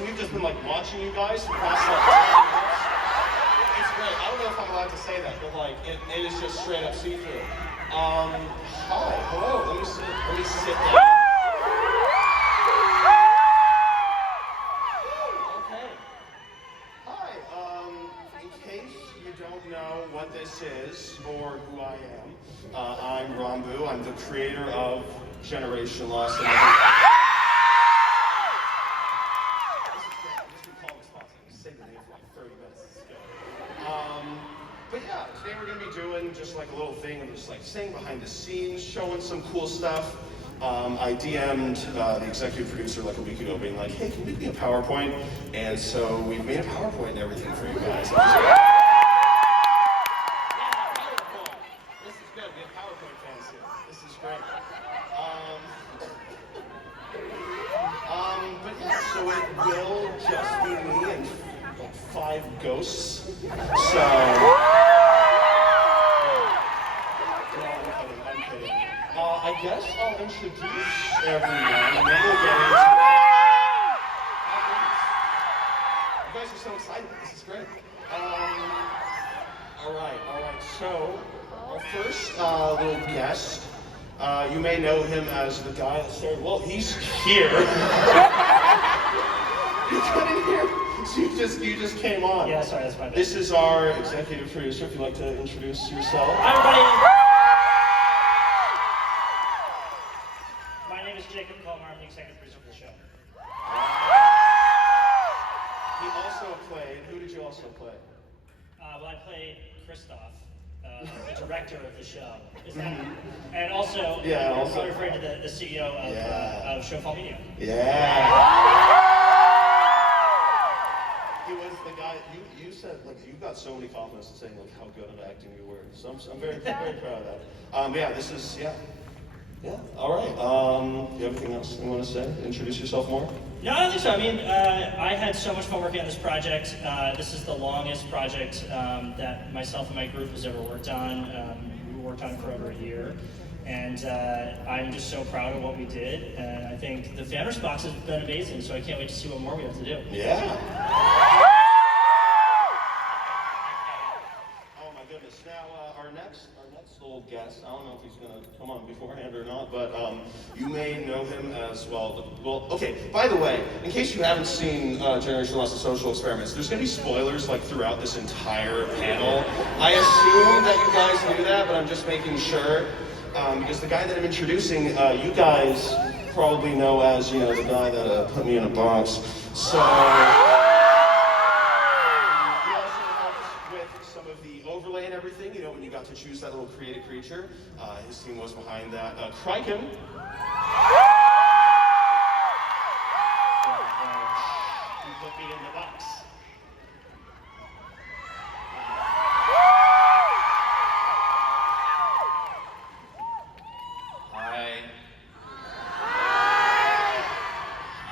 and we've just been like watching you guys for the past like 10 minutes. It's great. I don't know if I'm allowed to say that, but like it is just straight up see-through. Hi, hello. Let me sit down. Okay. Hi. In case you don't know what this is or who I am, I'm Ranboo. I'm the creator of Generation Loss Panel. But yeah, today we're going to be doing just like a little thing of just like staying behind the scenes, showing some cool stuff. I DM'd the executive producer like a week ago being like, hey, can we make me a PowerPoint? And so we've made a PowerPoint and everything for you guys. Yeah, PowerPoint. This is good. We have PowerPoint fans here. This is great. But yeah, so it will just be me and like 5 ghosts. So... I guess I'll introduce everyone, and then we'll get into it. You guys are so excited. This is great. All right. So, our first little guest, you may know him as the guy that started. Well, he's here. You couldn't hear. So you just came on. Yeah, sorry, that's my bad. This is our executive producer. If you'd like to introduce yourself. Hi, everybody. I'm the executive producer of the show. He also played, who did you also play? Well, I played Christoph, the director of the show. Is that? And also, yeah, you're probably referring to the CEO of Showfall Media. Yeah. He was the guy, you said, like, you got so many compliments in saying, like, how good at acting you were. So I'm very proud of that. Yeah, this is, yeah. Yeah, all right. You have anything else you want to say? Introduce yourself more? No, I don't think so. I mean, I had so much fun working on this project. This is the longest project that myself and my group has ever worked on. We worked on it for over a year. And I'm just so proud of what we did. And I think the fan response has been amazing, so I can't wait to see what more we have to do. Yeah. Oh my goodness. Now, our next little guest, I don't know if he's going to come on beforehand or not, but you may know him as well. Okay, by the way, in case you haven't seen Generation Loss and Social Experiments, there's going to be spoilers like throughout this entire panel. I assume that you guys knew that, but I'm just making sure. Because the guy that I'm introducing, you guys probably know as, the guy that put me in a box. So, he also helped with some of the overlay and everything, when you got to choose that little creative creature. His team was behind that. Kraken. He put me in the box.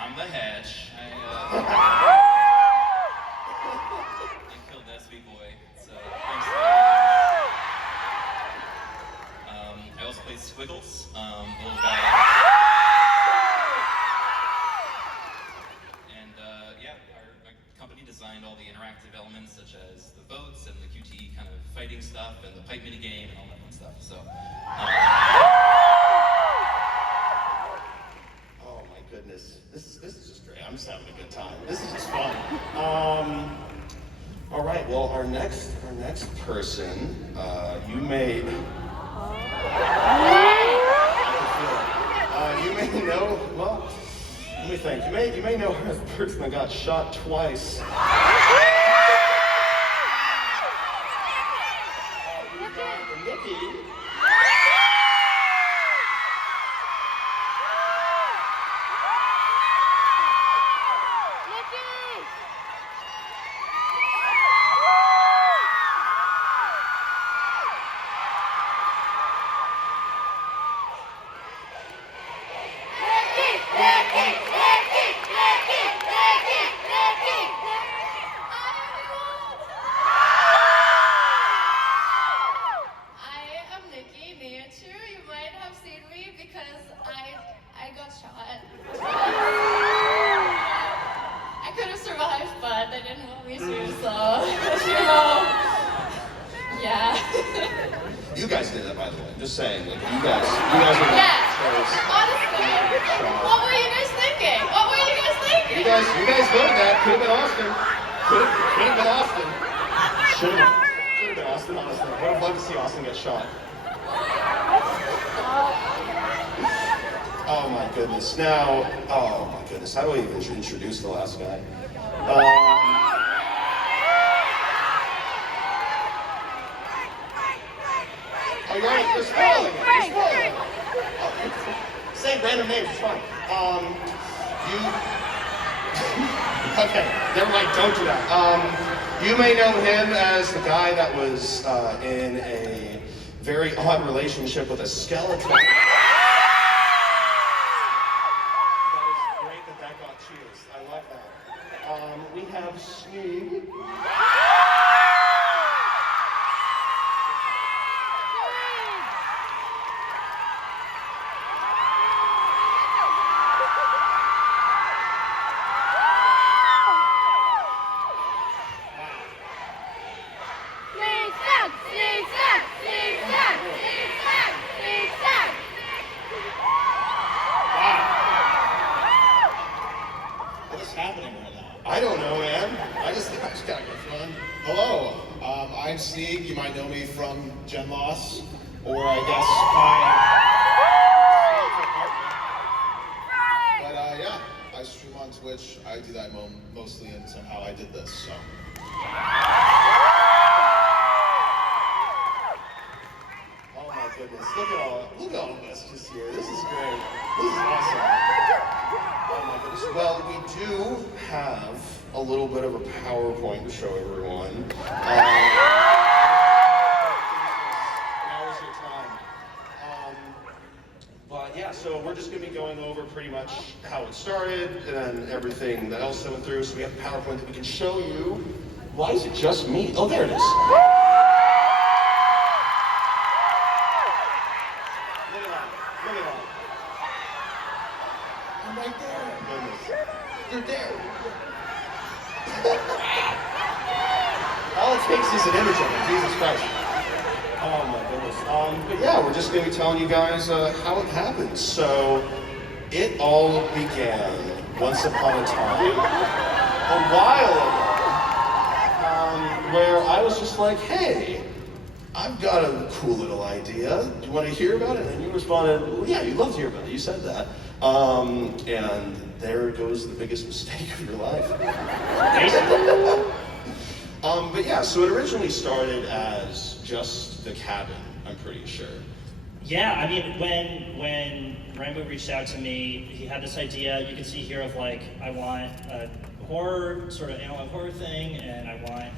I'm the Hatch. I killed that sweet boy, so thanks for that. I also played Squiggles, the little guy. And yeah, our company designed all the interactive elements such as the votes and the QTE kind of fighting stuff and the pipe mini game and all that fun stuff. So. Goodness, this is just great. I'm just having a good time. This is just fun. All right. Well, our next person, you may know. Well, let me think. You may know her as the person that got shot twice. We got Nikki. You guys did that, by the way. I'm just saying, like, you guys were the chose. Honestly, what were you guys thinking? What were you guys thinking? You guys voted that. Could have been Austin. Could have been Austin. Should have been Austin, honestly. Would have loved to see Austin get shot. Oh my goodness. Now, oh my goodness. How do I even introduce the last guy? Oh, you're spoiling it. You're spoiling it. Oh, say random names, it's fine. Okay, never mind, don't do that. You may know him as the guy that was in a very odd relationship with a skeleton. That was great that got cheers. I love that. We have Sneeg. I don't know, man. I just gotta get fun. Hello, I'm Sneeg. You might know me from Gen Loss, or I guess my But yeah, I stream on Twitch. I do that mostly, and somehow I did this. So. Oh my goodness! Look at all of us just here. This is great. This is awesome. Oh my goodness. Well, we do have a little bit of a PowerPoint to show everyone. Now is your time. But yeah, so we're just going to be going over pretty much how it started and then everything that else that went through. So we have a PowerPoint that we can show you. Why is it just me? Oh, there it is. Look at that. Look at that. I'm right there. Goodness. You're there. All it takes is an image of it. Jesus Christ. Oh my goodness. But yeah, we're just going to be telling you guys how it happened. So it all began once upon a time, a while ago, where I was just like, hey, I've got a cool little idea. Do you want to hear about it? And you responded, well, yeah, you'd love to hear about it. You said that. And there goes the biggest mistake of your life. But yeah, so it originally started as just the cabin, I'm pretty sure. Yeah, I mean, when Ranboo reached out to me, he had this idea, you can see here, of like, I want a horror, sort of analog horror thing, and I want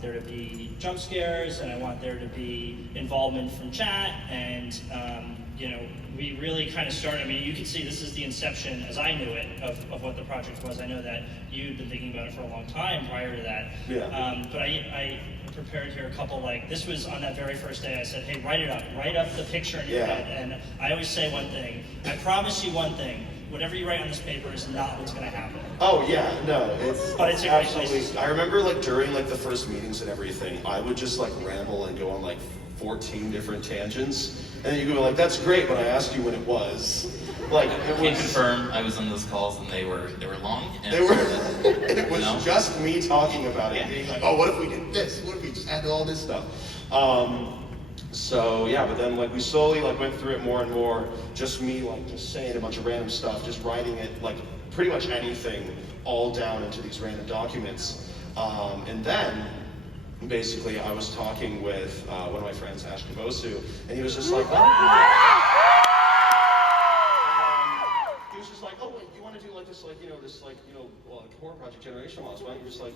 there to be jump scares, and I want there to be involvement from chat, and you know, we really kind of started, I mean, you can see this is the inception, as I knew it, of what the project was. I know that you'd been thinking about it for a long time prior to that. Yeah. But I prepared here a couple, like, this was on that very first day, I said, hey, write up the picture in your head. And I always say one thing, I promise you one thing, whatever you write on this paper is not what's going to happen. Oh yeah, no, it's a great place to absolutely. start. I remember like during like the first meetings and everything, I would just like ramble and go on like 14 different tangents, and then you go like, "That's great," but I asked you when it was. Like it Can was. confirm I was on those calls and they were long. And They were. It was No. just me talking about it, Yeah. being like, "Oh, what if we did this? What if we just added all this stuff?" So yeah, but then like we slowly like went through it more and more. Just me like just saying a bunch of random stuff, just writing it like pretty much anything all down into these random documents. And then basically I was talking with one of my friends, Ash Kabosu, and he was just like, he was just like, oh wait, you want to do like this, like, this like, like horror project Generation Loss, why don't you just like,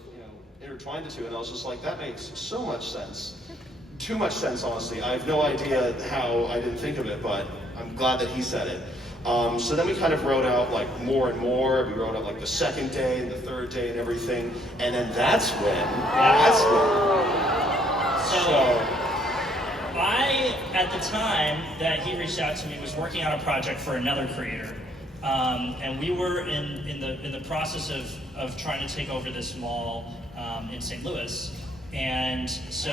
intertwine the two? And I was just like, that makes so much sense. Too much sense, honestly. I have no idea how I didn't think of it, but I'm glad that he said it. So then we kind of wrote out like more and more. We wrote out like the second day and the third day and everything. And then that's when. So I, at the time that he reached out to me, was working on a project for another creator. And we were in the process of trying to take over this mall in St. Louis. And so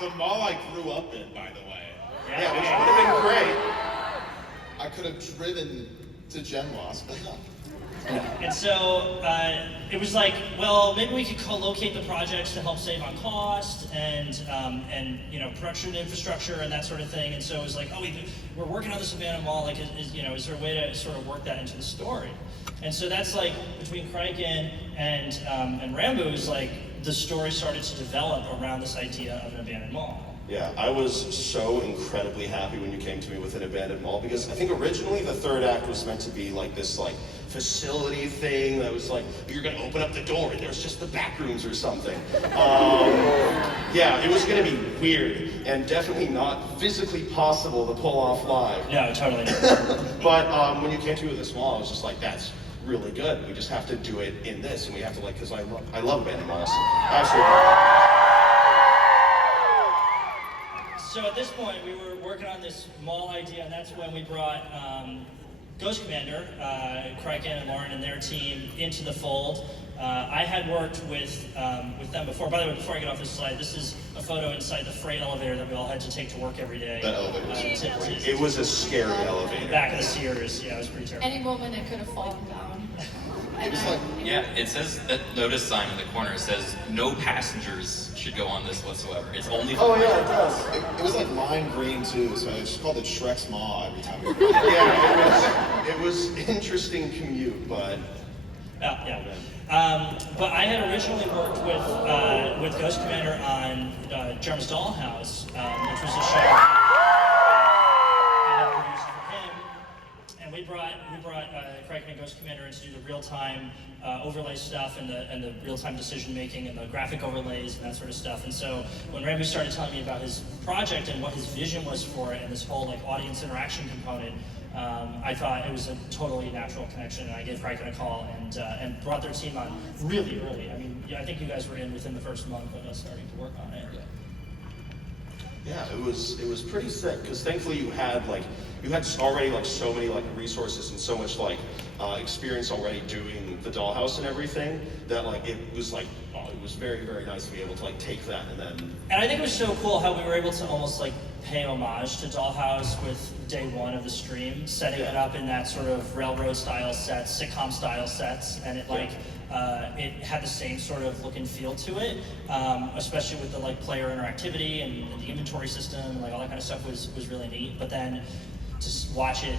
The mall I grew up in, by the way. Yeah, which would have been great. I could have driven to Gen Loss, but no. And so it was like, well, maybe we could co-locate the projects to help save on cost and production infrastructure and that sort of thing. And so it was like, oh, we're working on this abandoned mall. Like, is there a way to sort of work that into the story? And so that's like between Kraken and Ranboo is like the story started to develop around this idea of an abandoned mall. Yeah, I was so incredibly happy when you came to me with an abandoned mall because I think originally the third act was meant to be like this like facility thing that was like you're gonna open up the door and there's just the back rooms or something. Yeah, it was gonna be weird and definitely not physically possible to pull off live. No, totally. But when you came to me with this mall, I was just like, that's really good. We just have to do it in this, and we have to like because I love abandoned malls. Absolutely. So at this point, we were working on this mall idea, and that's when we brought Ghost Commander, Kraken and Lauren and their team into the fold. I had worked with them before. By the way, before I get off this slide, this is a photo inside the freight elevator that we all had to take to work every day. That elevator was It was a scary elevator. Back of the Sears, yeah, it was pretty terrible. Any moment it could have fallen down. It was like, Yeah, it says that notice sign in the corner says no passengers should go on this whatsoever. It's only for Oh yeah, it does. it was like lime green too, so I just called it Shrek's Mall every time we Yeah, it was interesting commute, but Yeah. But I had originally worked with Ghost Commander on Germ's Dollhouse, which was a show I had produced for him. And we brought Kraken and Ghost Commander in to do the real-time overlay stuff and the real-time decision making and the graphic overlays and that sort of stuff. And so when Ranboo started telling me about his project and what his vision was for it and this whole like audience interaction component, I thought it was a totally natural connection, and I gave Kraken a call and brought their team on really early. I mean, I think you guys were in within the first month of us starting to work on it. yeah, it was pretty sick because thankfully you had already like so many like resources and so much like experience already doing the dollhouse and everything that like it was very, very nice to be able to like take that and then. And I think it was so cool how we were able to almost like pay homage to Dollhouse with day one of the stream, setting it up in that sort of railroad style sets, sitcom style sets, and it like it had the same sort of look and feel to it, especially with the like player interactivity and the inventory system and like all that kind of stuff was really neat. But then to watch it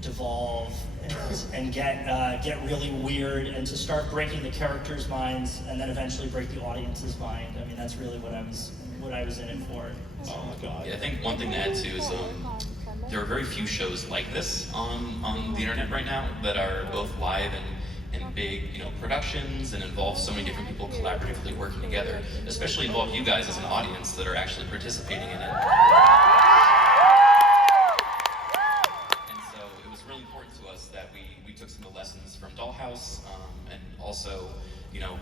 devolve and get really weird and to start breaking the characters' minds and then eventually break the audience's mind. I mean, that's really what I was in it for. Oh my god. Yeah, I think one thing to add too is there are very few shows like this on the internet right now that are both live and big, productions and involve so many different people collaboratively working together, especially involve you guys as an audience that are actually participating in it. And so it was really important to us that we took some of the lessons from Dollhouse and also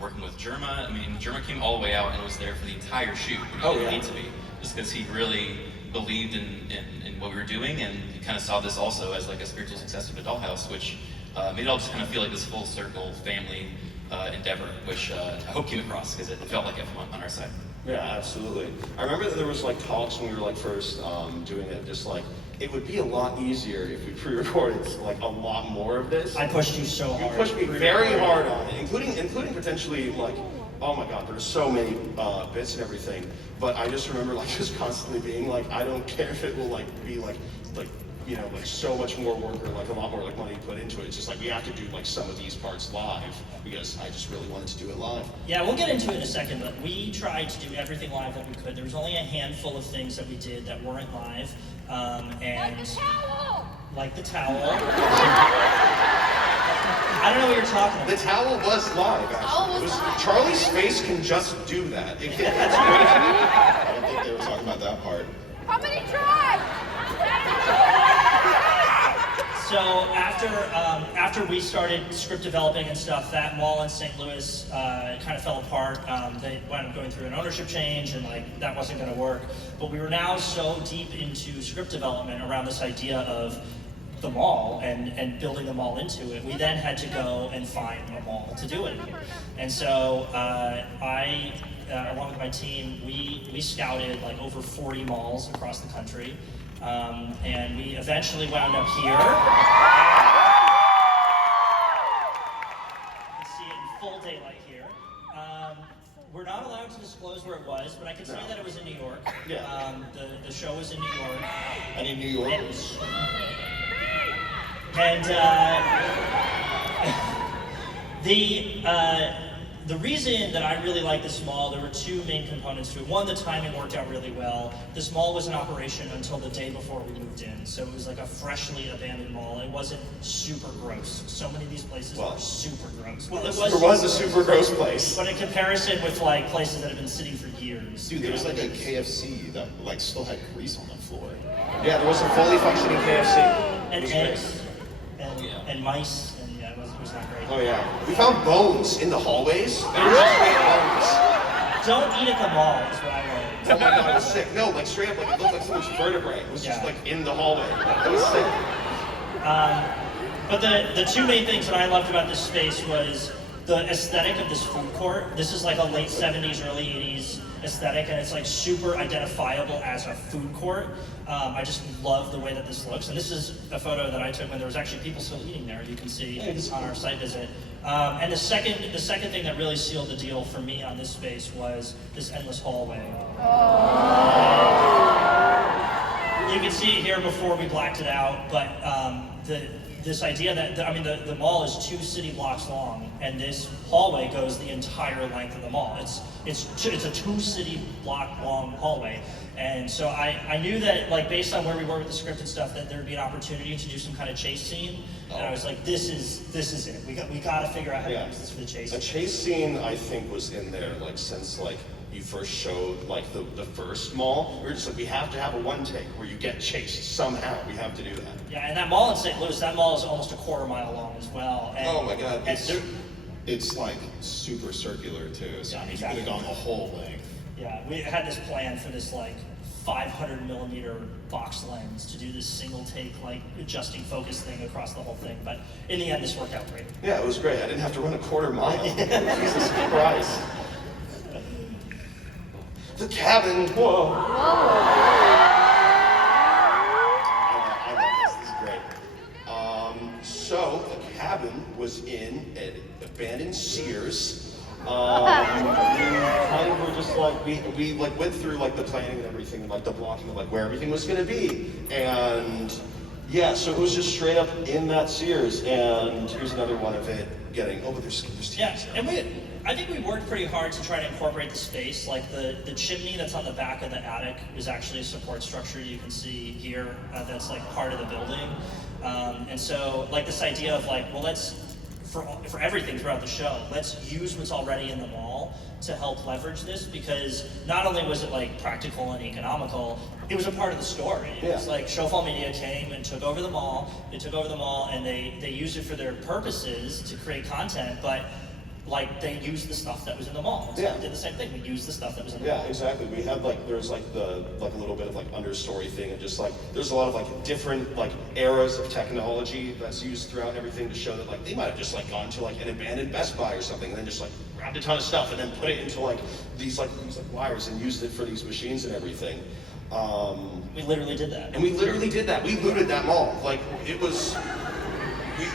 working with Germa. I mean, Germa came all the way out and was there for the entire shoot when he didn't need to be, just because he really believed in what we were doing, and he kind of saw this also as like a spiritual successor to Dollhouse, which made it all just kind of feel like this full circle family endeavor, which I hope came across because it felt like everyone on our side. Yeah, absolutely. I remember that there was like talks when we were like first doing it, just like it would be a lot easier if we pre-recorded like a lot more of this. I pushed you so hard. You pushed me very hard on it, including potentially like, oh my god, there's so many bits and everything. But I just remember like just constantly being like, I don't care if it will like be like so much more work or like a lot more like money put into it. It's just like we have to do like some of these parts live because I just really wanted to do it live. Yeah, we'll get into it in a second, but we tried to do everything live that we could. There was only a handful of things that we did that weren't live. And like the towel. I don't know what you're talking about. The towel was live, actually. Charlie's face can just do that. That's I don't think they were talking about that part. How many tries? So after we started script developing and stuff, that mall in St. Louis kind of fell apart. They wound up going through an ownership change, and like that wasn't going to work. But we were now so deep into script development around this idea of the mall and building the mall into it. We then had to go and find a mall to do it in. And so I along with my team, we scouted like over 40 malls across the country, and we eventually wound up here. You can see it in full daylight here. We're not allowed to disclose where it was, but I can say that it was in New York. Yeah. The show was in New York. Any New Yorkers? And the reason that I really like this mall, there were two main components to it. One, the timing worked out really well. This mall was in operation until the day before we moved in, so it was like a freshly abandoned mall. It wasn't super gross. So many of these places were super gross. Well, It was a super gross place. but in comparison with like places that have been sitting for years. Dude, there was like a KFC that like still had grease on the floor. Yeah, there was a fully functioning KFC. And It was eggs, great. and mice, and yeah, it was not great. Oh yeah. We found bones in the hallways. They were just straight bones. Don't eat at the mall is what I learned. Oh my god, it was sick. No, like straight up, like it looked like someone's vertebrae. It was just Yeah. like in the hallway. It was sick. But the two main things that I loved about this space was the aesthetic of this food court. This is like a late 70s, early 80s aesthetic, and it's like super identifiable as a food court. I just love the way that this looks. And this is a photo that I took when there was actually people still eating there. You can see on our site visit. And the second thing that really sealed the deal for me on this space was this endless hallway. You can see it here before we blacked it out, but this idea that, the mall is 2 city blocks long, and this hallway goes the entire length of the mall. It's a 2 city block long hallway. And so I knew that, like, based on where we were with the script and stuff, that there would be an opportunity to do some kind of chase scene. And I was like, this is it. We got to figure out how to use this for the chase. A chase scene, I think, was in there like since like you first showed like the first mall. We were just like, we have to have a one take where you get chased somehow. We have to do that. Yeah, and that mall in St. Louis, that mall is almost a quarter mile long as well. And, Oh my god. and It's like super circular too, so Yeah, I mean, exactly. you could have gone the whole length. yeah, we had this plan for this like 500 millimeter box lens to do this single take, like adjusting focus thing across the whole thing. But in the end, this worked out great. Yeah, it was great. I didn't have to run a quarter mile. Jesus Christ. The cabin. Whoa. I love this. This is great. So the cabin was in an abandoned Sears. We kind of were just like we like went through like the planning and everything, like the blocking of like where everything was gonna be, and yeah, so it was just straight up in that Sears. And here's another one of it getting. Oh, but there's TVs. Yeah, and I think we worked pretty hard to try to incorporate the space. Like the chimney that's on the back of the attic is actually a support structure you can see here. That's like part of the building, and so like this idea of like, well, let's. For everything throughout the show, let's use what's already in the mall to help leverage this, because not only was it like practical and economical, it was a part of the story. It was like Showfall Media came and took over the mall. They took over the mall and they used it for their purposes to create content, but like they used the stuff that was in the mall. So we did the same thing. We used the stuff that was in the mall. Yeah, exactly. We had like there's like a little bit of like understory thing, and just like there's a lot of like different like eras of technology that's used throughout everything to show that like they might have just like gone to like an abandoned Best Buy or something and then just like grabbed a ton of stuff and then put it into like these wires and used it for these machines and everything. We literally did that. And we literally did that. We looted that mall. Like it was.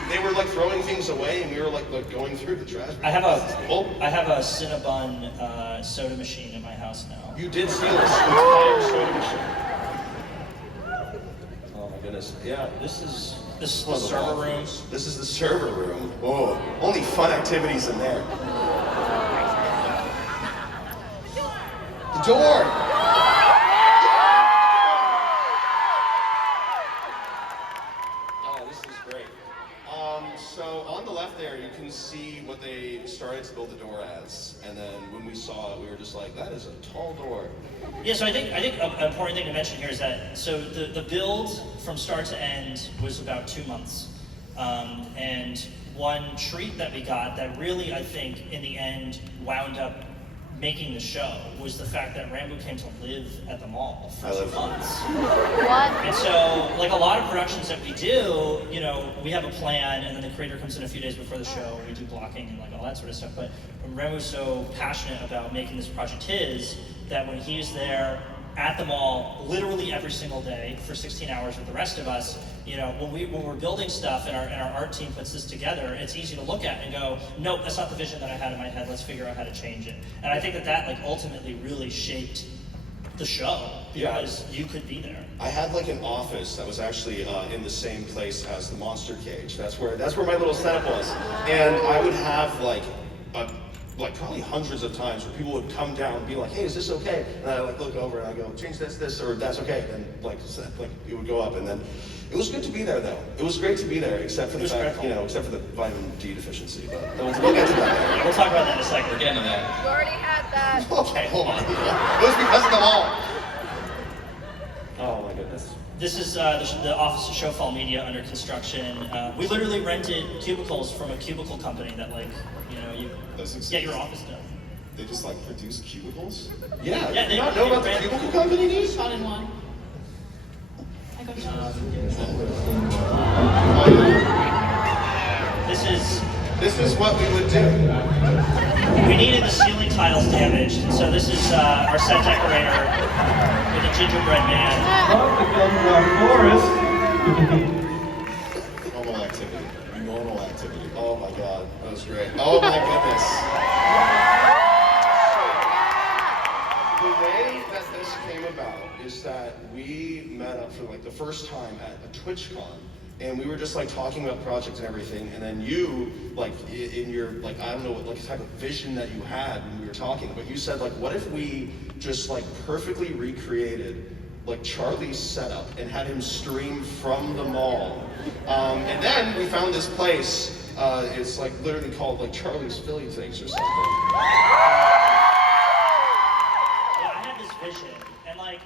They were like throwing things away, and we were like going through the trash. I have a Cinnabon soda machine in my house now. You did steal this entire soda machine. Oh my goodness. Yeah, this is The one of the server walk-throughs. room. This is the server room. Whoa, only fun activities in there. The door. Oh, this is great. So on the left there, you can see what they started to build the door as, and then when we saw it, we were just like, that is a tall door. Yeah, so I think an important thing to mention here is that the build from start to end was about 2 months, and one treat that we got that really I think in the end wound up making the show was the fact that Ranboo came to live at the mall for I live- months. What? And so, like a lot of productions that we do, you know, we have a plan, and then the creator comes in a few days before the show, and we do blocking and like all that sort of stuff. But Ranboo's so passionate about making this project his, that when he's there at the mall, literally every single day for 16 hours with the rest of us, you know, when we're building stuff and our art team puts this together, it's easy to look at and go, nope, that's not the vision that I had in my head. Let's figure out how to change it. And I think that like ultimately really shaped the show because you could be there. I had like an office that was actually in the same place as the monster cage. That's where my little setup was, and I would have like probably hundreds of times where people would come down and be like, "Hey, is this okay?" And I like look over and I go, "Change this, or that's okay." And like it would go up, and then it was good to be there though. It was great to be there, except for the fact, except for the vitamin D deficiency. But we'll get to that. Yeah, we'll talk about that in a second. We're getting to that. You already had that. Okay, hold on. It was because of the mall. Oh my goodness. This is the office of Showfall Media under construction. We literally rented cubicles from a cubicle company that you get your office done. They just like produce cubicles? Yeah. Yeah, Did you not know about the they- cubicle company, dude? Shot in one. I go shots. This is what we would do. we needed the ceiling tiles damaged, and so this is our set decorator with a gingerbread man. Normal activity. Normal activity. Oh my god, that was great. Oh my goodness. The way that this came about is that we met up for like the first time at a TwitchCon, and we were just like talking about projects and everything, and then you, like in your, like, I don't know what like type of vision that you had when we were talking, but you said like, what if we just like perfectly recreated like Charlie's setup and had him stream from the mall. And then we found this place, it's like literally called like Charlie's Philly Things or something. Yeah, I had this vision, and like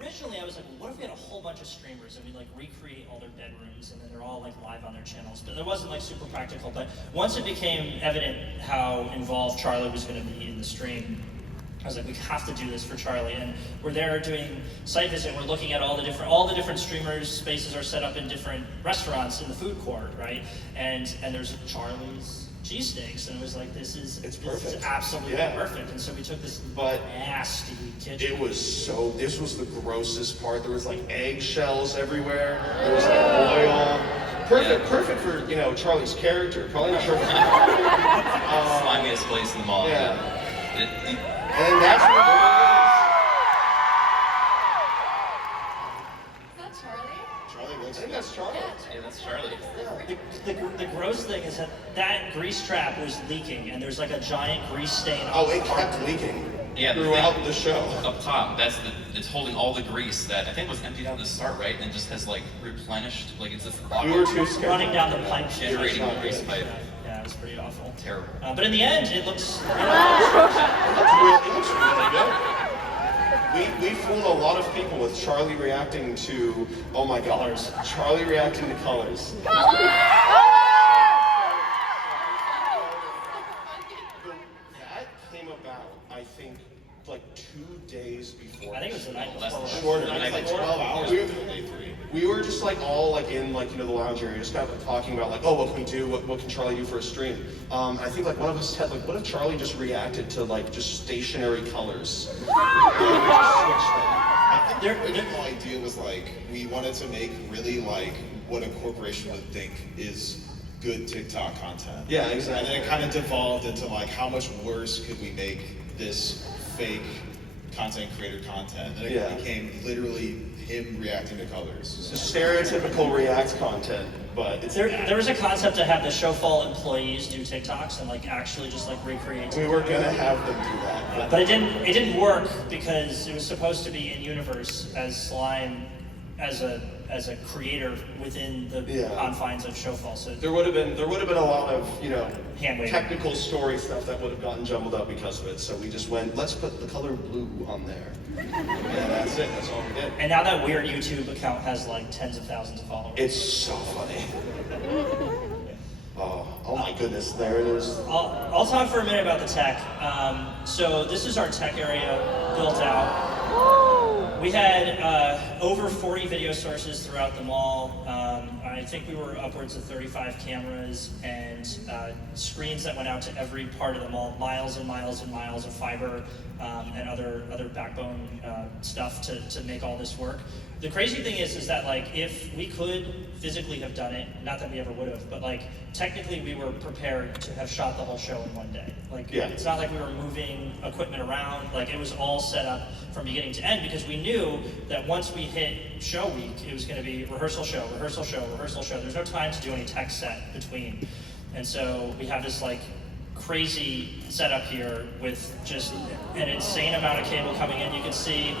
originally I was like, well, what if we had a whole bunch of streamers and we like recreate all their bedrooms and then they're all like live on their channels? But it wasn't like super practical. But once it became evident how involved Charlie was going to be in the stream, I was like, we have to do this for Charlie. And we're there doing site visit. We're looking at all the different streamers' spaces are set up in different restaurants in the food court, right? And there's Charlie's cheesesteaks, and it was like, this is absolutely perfect. And so we took this nasty kitchen. This was the grossest part. There was like eggshells everywhere. There was like oil. Perfect for, you know, Charlie's character. Probably not perfect. Slimiest place in the mall. Yeah. It- And that's what it Is that Charlie? Charlie is. looks I think that's Charlie. yeah, that's Charlie. The gross thing is that grease trap was leaking, and there's like a giant grease stain on Oh, the it kept carpet. leaking Yeah, throughout the show. Up top, it's holding all the grease that I think was emptied out at the start, right? And just has like replenished, like it's this We were too scared. Running down the pipe. generating a grease pipe. Yeah, it was pretty awful. Terrible. But in the end, it looks. It looks really good. We fooled a lot of people with Charlie reacting to, oh my god, Colors. Charlie reacting to colors. That came about, I think, like 2 days before. I think it was the night Less than before. Shorter. the night like before. 12 hours We- before day 3. We were just like all like in like, you know, the lounge area, just kind of like talking about like, oh, what can we do? What can Charlie do for a stream? I think like one of us said like, what if Charlie just reacted to like just stationary colors? And we just switched them. I think the original idea was like, we wanted to make really like what a corporation would think is good TikTok content. Yeah, exactly. And then it kind of devolved into like, how much worse could we make this fake content creator content? And it became literally him reacting to colors. It's stereotypical React content, but it's There was a concept to have the Showfall employees do TikToks and like actually just like recreate. we were gonna have them do that. But it didn't work because it was supposed to be in universe as Slime as a creator within the confines of Showfall. So There would have been a lot of, you know, Hand-waving. technical story stuff that would have gotten jumbled up because of it. So we just went, let's put the color blue on there. And that's it. That's all we did. and now that weird YouTube account has like tens of thousands of followers. It's so funny. Oh my goodness, there it is. I'll talk for a minute about the tech. So this is our tech area built out. We had over 40 video sources throughout the mall. I think we were upwards of 35 cameras and screens that went out to every part of the mall, miles and miles and miles of fiber and other backbone stuff to make all this work. The crazy thing is that like if we could physically have done it, not that we ever would have, but like technically we were prepared to have shot the whole show in one day. Like it's not like we were moving equipment around, like it was all set up from beginning to end because we knew that once we hit show week, it was going to be rehearsal show, rehearsal show, rehearsal show. There's no time to do any tech set between. And so we have this like crazy setup here with just an insane amount of cable coming in. You can see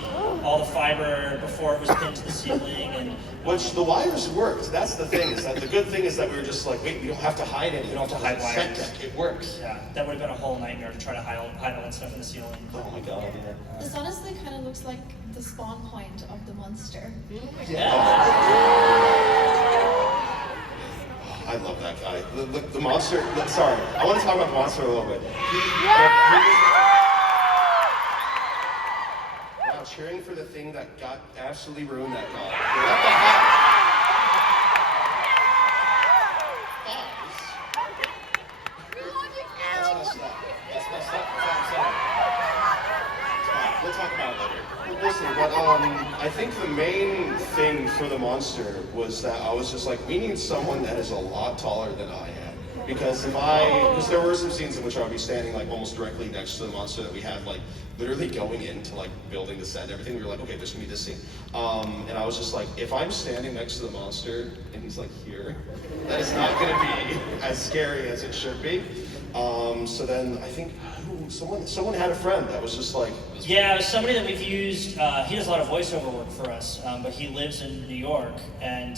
all the fiber before it was pinned to the ceiling, and which the wires worked. That's the thing. Is that the good thing is that we were just like, wait, we don't have to hide it. we don't have to hide wires. It works. Yeah, that would have been a whole nightmare to try to hide all that stuff in the ceiling. Oh my god. Yeah. This honestly kind of looks like the spawn point of the monster. I love that guy. The monster. Sorry, I want to talk about the monster a little bit. Wow, cheering for the thing that absolutely ruined that guy. What the heck? That's messed up. That's messed up. That's what I'm saying. It's fine. We'll talk about it later. Listen, but I think the main thing for the monster was that I was just like, we need someone that is a lot taller than I am. Because because there were some scenes in which I would be standing like almost directly next to the monster that we had like literally going into like building the set and everything. We were like, okay, there's gonna be this scene. And I was just like, if I'm standing next to the monster and he's like here, that is not gonna be as scary as it should be. So then I think someone had a friend that was just like, yeah, it was somebody that we've used. He does a lot of voiceover work for us, but he lives in New York, and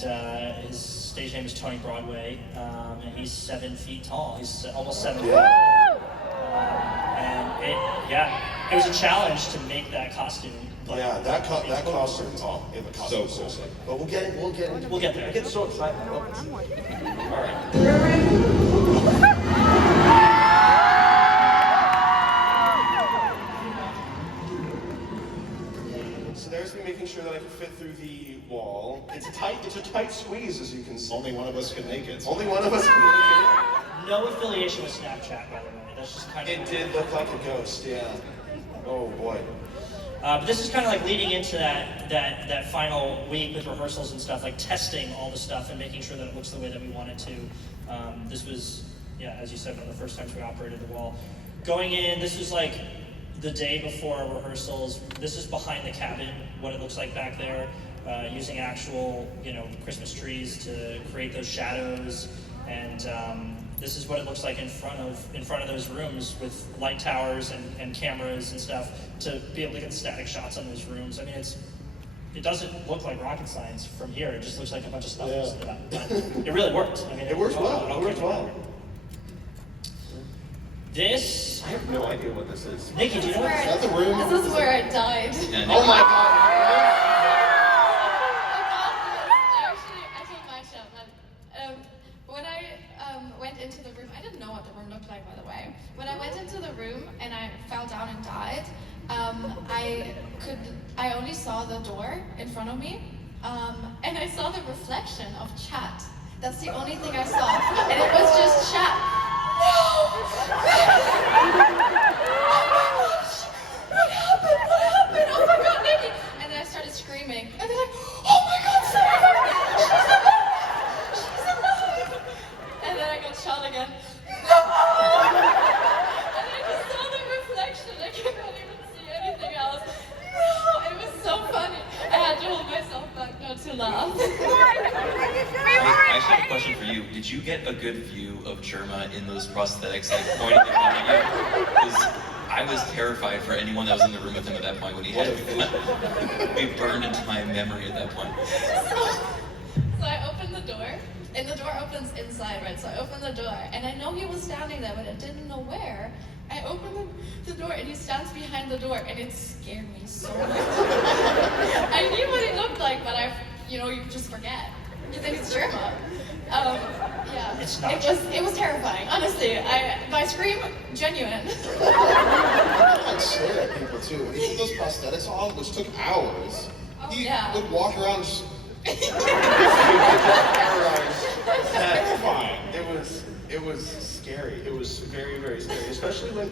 his stage name is Tony Broadway, and he's 7 feet tall. He's almost 7 feet. And it was a challenge to make that costume. But that costume. Oh, yeah, the costume So sick. But we'll get there. I get so excited. All right. There's me making sure that I can fit through the wall. It's a tight squeeze, as you can see. Only one of us can make it. Only one of us can make it. No affiliation with Snapchat, by the way. That's just kind of. It did look like a ghost, yeah. Oh boy. But this is kind of like leading into that final week with rehearsals and stuff, like testing all the stuff and making sure that it looks the way that we want it to. This was, as you said, one of the first times we operated the wall. Going in, this was like the day before our rehearsals. This is behind the cabin, what it looks like back there, using actual, Christmas trees to create those shadows. And this is what it looks like in front of those rooms with light towers and cameras and stuff to be able to get static shots on those rooms. I mean, it doesn't look like rocket science from here. It just looks like a bunch of stuff. Yeah. But it really worked. I mean, it works well. It works well. This. I have no idea what this is. Nikki, do you know what? Is that the room? This is where I died. Oh my god. I told Max that. When I went into the room, I didn't know what the room looked like, by the way. When I went into the room and I fell down and died, I only saw the door in front of me, and I saw the reflection of chat. That's the only thing I saw, and it was just chat. No! Oh my gosh! What happened? What happened? Oh my god, Nikki! And then I started screaming, and they're like, oh my god, Sarah! She's alive! She's alive! And then I got shot again. No! And I just saw the reflection. I could not even see anything else. No! It was so funny. I had to hold myself back not to laugh. I actually have a question for you. Did you get a good view of Germa in those prosthetics, like pointing and pointing at you? Because I was terrified for anyone that was in the room with him at that point when he had to be burned into my memory at that point. So I opened the door, and the door opens inside, right? So I opened the door, and I know he was standing there, but I didn't know where. I opened the door, and he stands behind the door, and it scared me so much. I knew what he looked like, but you just forget. You think it's Germa? Yeah. It's not. It was terrifying. Honestly, my scream genuine. I'd stare at people too. When he put those prosthetics on, which took hours, he yeah. would walk around just Terrifying. It was scary. It was very, very scary. Especially when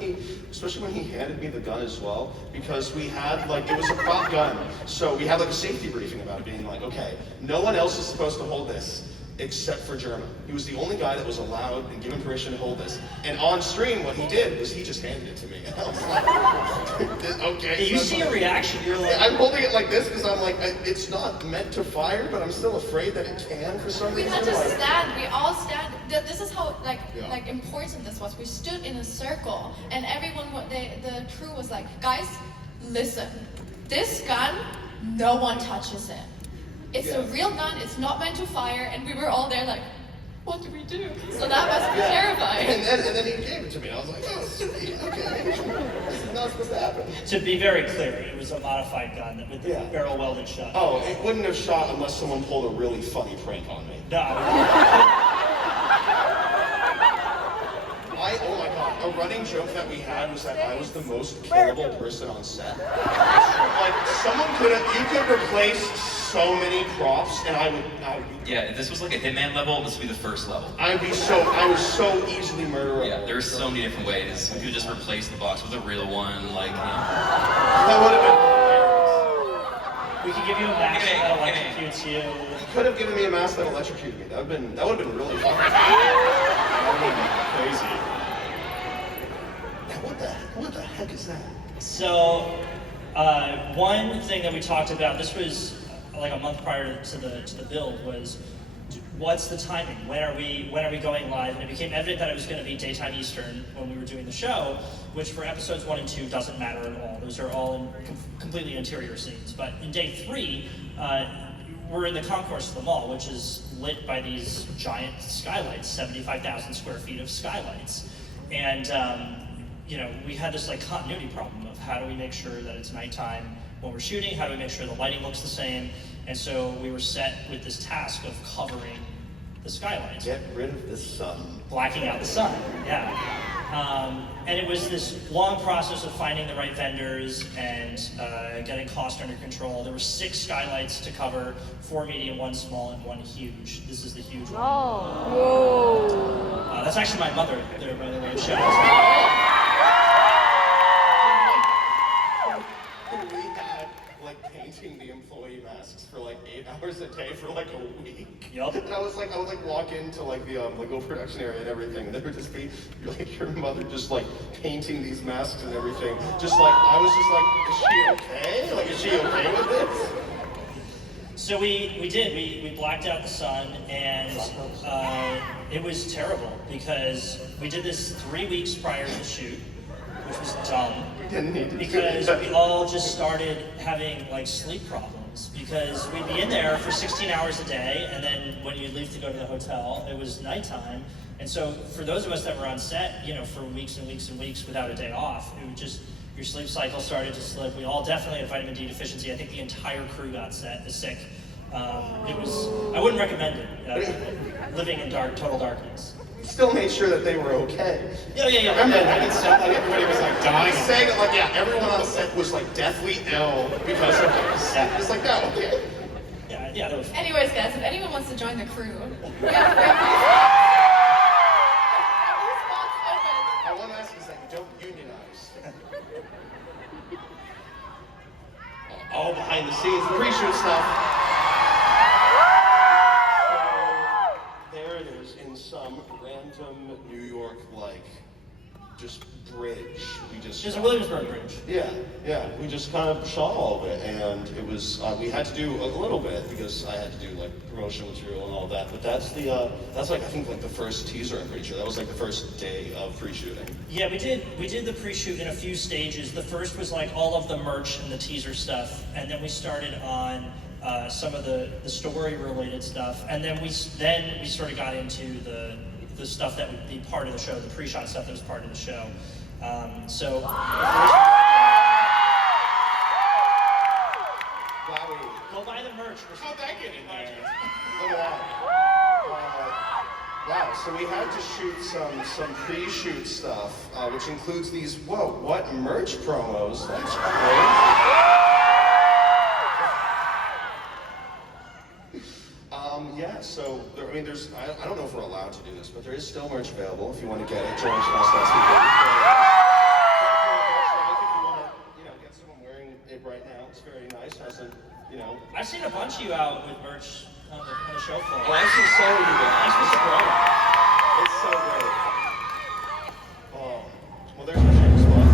he handed me the gun as well, because we had like, it was a prop gun. So we had like a safety briefing about it being like, okay, no one else is supposed to hold this except for German. He was the only guy that was allowed and given permission to hold this. And on stream, what he did was he just handed it to me. And I was like, okay. You see a reaction, you're like... I'm holding it like this because I'm like, it's not meant to fire, but I'm still afraid that it can for some We reason. had to like, stand. We all stand. This is how like important this was. We stood in a circle, and everyone, the crew was like, guys, listen. This gun, no one touches it. It's a real gun. It's not meant to fire. And we were all there like, what do we do? So that must be terrifying. And then he gave it to me. I was like, oh, sweet, okay. This is not supposed to happen. To be very clear, it was a modified gun with the barrel welded shut. Oh, it wouldn't have shot unless someone pulled a really funny prank on me. No. Oh my god, a running joke that we had was that I was the most killable person on set. Like, you could replace so many props, and I would be. Yeah, if this was like a Hitman level, this would be the first level. I was so easily murderable. Yeah, there's so many different ways. You could just replace the box with a real one, like, That would have been hilarious. We could give you a mask that electrocutes you. You could have given me a mask that electrocuted me. That would have been really fun. That would have been crazy. Now, what the heck is that? So, one thing that we talked about, this was like a month prior to the build, was what's the timing? When are we going live? And it became evident that it was going to be daytime Eastern when we were doing the show, which for episodes 1 and 2 doesn't matter at all. Those are all in completely interior scenes. But in day 3, we're in the concourse of the mall, which is lit by these giant skylights, 75,000 square feet of skylights. And we had this like continuity problem of how do we make sure that it's nighttime when we're shooting, how do we make sure the lighting looks the same, and so we were set with this task of covering the skylights. Get rid of this sun. Blacking out the sun, yeah. And it was this long process of finding the right vendors and getting cost under control. There were 6 skylights to cover, 4 medium, 1 small, and 1 huge. This is the huge one. Oh, whoa. That's actually my mother there, by the way. Shout out We had like painting the employee masks for like 8 hours a day for like a week. Yup. And I would like walk into like the Lego production area and everything, and there would just be like your mother just like painting these masks and everything. Just like I was just like, is she okay? Like, is she okay with this? So we did. We blacked out the sun, and it was terrible because we did this 3 weeks prior to the shoot, which was dumb. Didn't need to do Because that. we all just started having like sleep problems because we'd be in there for 16 hours a day, and then when you'd leave to go to the hotel, it was nighttime. And so for those of us that were on set, for weeks and weeks and weeks without a day off, it would just, your sleep cycle started to slip. We all definitely had vitamin D deficiency. I think the entire crew got sick. I wouldn't recommend it, living in total darkness. Still made sure that they were okay. Yeah. Remember that? It sounded like everybody was like dying. Saying that, like, yeah, everyone on set was like deathly ill because of this. It's like, no, okay. Yeah, that was. Anyways, guys, if anyone wants to join the crew, we have spots open. I want to ask is that you don't unionize. All behind the scenes, pre-shoot stuff. So, there it is in some random New York, like, just bridge. There's a Williamsburg Bridge. Yeah. We just kind of shot all of it, and it was we had to do a little bit because I had to do like promotional material and all that. But that's like I think like the first teaser. I'm pretty sure that was like the first day of pre-shooting. Yeah, we did the pre-shoot in a few stages. The first was like all of the merch and the teaser stuff, and then we started on some of the story-related stuff, and then we sort of got into the stuff that would be part of the show, the pre-shot stuff that was part of the show. So. Wowie. Go buy the merch. How'd that get in there? Look at that. some pre-shoot stuff, which includes these, whoa, what, merch promos? That's great. Yeah, so, I mean, I don't know if we're allowed to do this, but there is still merch available if you want to get it. GenerationLoss.tv. If you want to, get someone wearing it right now, it's very nice. I've seen a bunch of you out with merch on the show floor. Oh, I've seen so many It's It's so great. Oh, well, there's my shameless plug.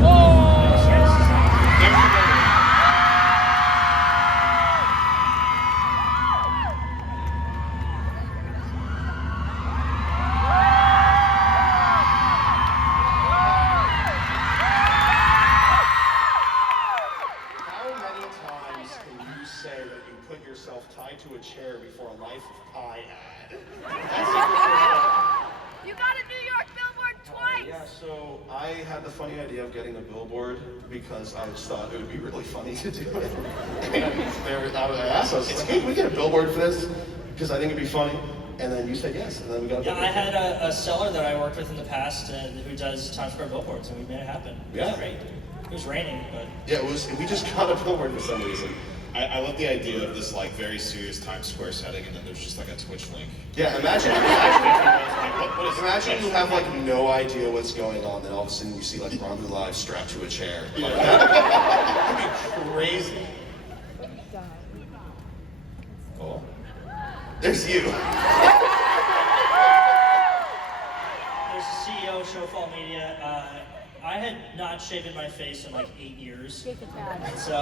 How many times can you say that you put yourself tied to a chair before a Life of Pi ad? You got a New York billboard twice. Yeah, so I had the funny idea of getting a billboard because I just thought it would be really funny to do it. And I asked us, hey, can we get a billboard for this? Because I think it'd be funny. And then you said yes, and then we got a Yeah, billboard. I had a seller that I worked with in the past who does Times Square billboards, and we made it happen. It was Yeah. great. It was raining, but Yeah, we just got a billboard for some reason. I love the idea of this like very serious Times Square setting, and then there's just like a Twitch link. Yeah, imagine What is imagine you have like no idea what's going on, then all of a sudden you see like Ranboo live strapped to a chair. Like, that'd be crazy. Cool. There's you. there's the CEO of Showfall Media. I had not shaven my face in like 8 years. So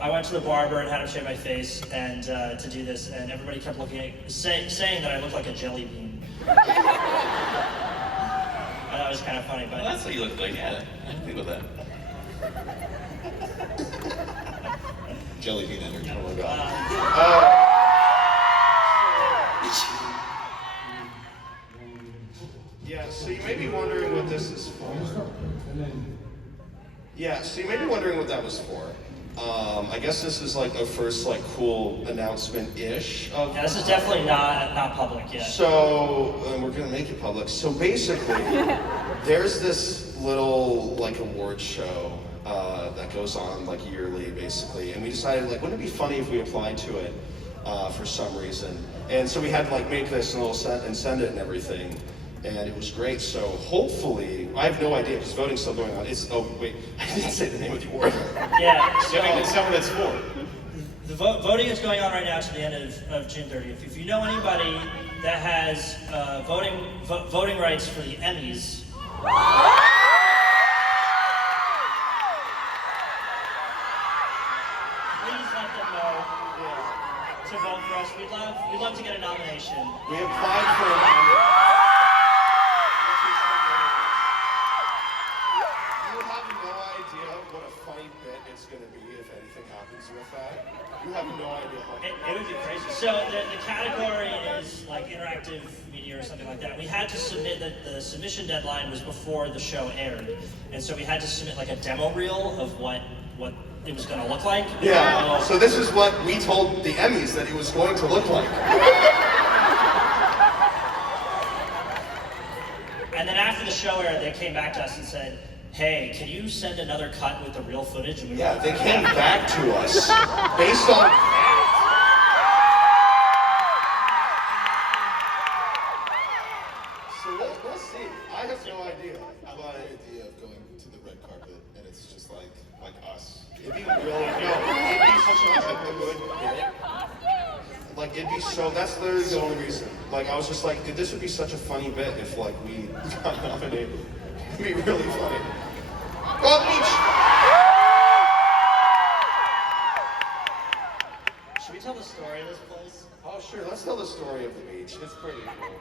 I went to the barber and had him shave my face and to do this, and everybody kept looking at saying that I looked like a jelly bean. And that was kind of funny, but Well, that's what you look like. Yeah, I didn't think about that. Jelly bean energy. Oh my god. Yeah, so you may be wondering what this is for. Yeah, so you may be wondering what that was for. I guess this is like a first like cool announcement-ish of. yeah, this is definitely not public yet. So we're gonna make it public. So basically, there's this little like award show that goes on like yearly, basically, and we decided like, wouldn't it be funny if we applied to it for some reason? And so we had to like make this and send it and everything. And it was great. So hopefully, I have no idea because voting's still going on. Oh wait, I didn't say the name of the award. Yeah, Yeah, I mean, tell me what it's for. the voting is going on right now to the end of June 30th. If you know anybody that has voting rights for the Emmys, please let them know to vote for us. We'd love to get a nomination. We applied for an Emmy. You have no idea what a funny bit it's going to be if anything happens with that. You have no idea how. It would be crazy. So the category is like interactive media or something like that. We had to submit the submission deadline was before the show aired, and so we had to submit like a demo reel of what it was going to look like. Yeah. So this is what we told the Emmys that it was going to look like. And then after the show aired, they came back to us and said, "Hey, can you send another cut with the real footage?" And we Yeah, were they like, came back to us based on that. So we'll see. I have no idea. I love the idea of going to the red carpet and it's just like us. It'd be really it'd be such a good bit. Like it'd be so. That's literally the only reason. Like I was just like, this would be such a funny bit if like we got nominated. It'd be really funny. Well, "Should we tell the story of this place?" oh sure. Let's tell the story of the beach. It's pretty cool.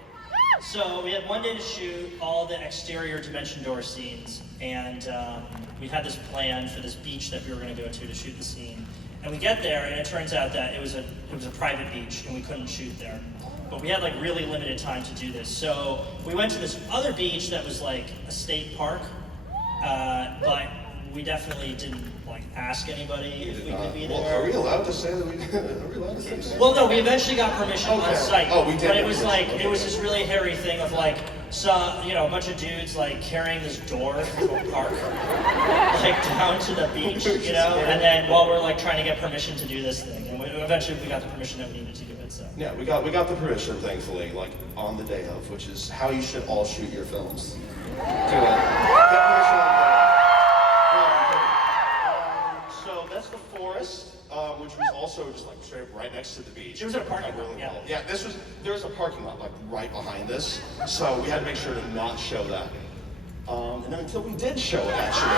So we had one day to shoot all the exterior dimension door scenes, and we had this plan for this beach that we were going to go to shoot the scene. And we get there, and it turns out that it was a private beach, and we couldn't shoot there. But we had like really limited time to do this, so we went to this other beach that was like a state park, but we definitely didn't like ask anybody if we could be Well, there. are we allowed to say that we? Are we allowed to say that? Well, no, we eventually got permission on Okay. site. Oh, we did But get it was permission. like, it was this really hairy thing of like, saw, you know, a bunch of dudes like carrying this door into a park, like down to the beach, you know, and then while we're like trying to get permission to do this thing, and eventually we got the permission that we needed to do it, so. Yeah, we got the permission, thankfully, like on the day of, which is how you should all shoot your films. Do it. Get permission on the day. So that's the forest, which was also just like straight up right next to the beach. It was a parking lot, really yeah. well. Yeah, there was a parking lot like right behind this, so we had to make sure to not show that. And then until we did show it, actually,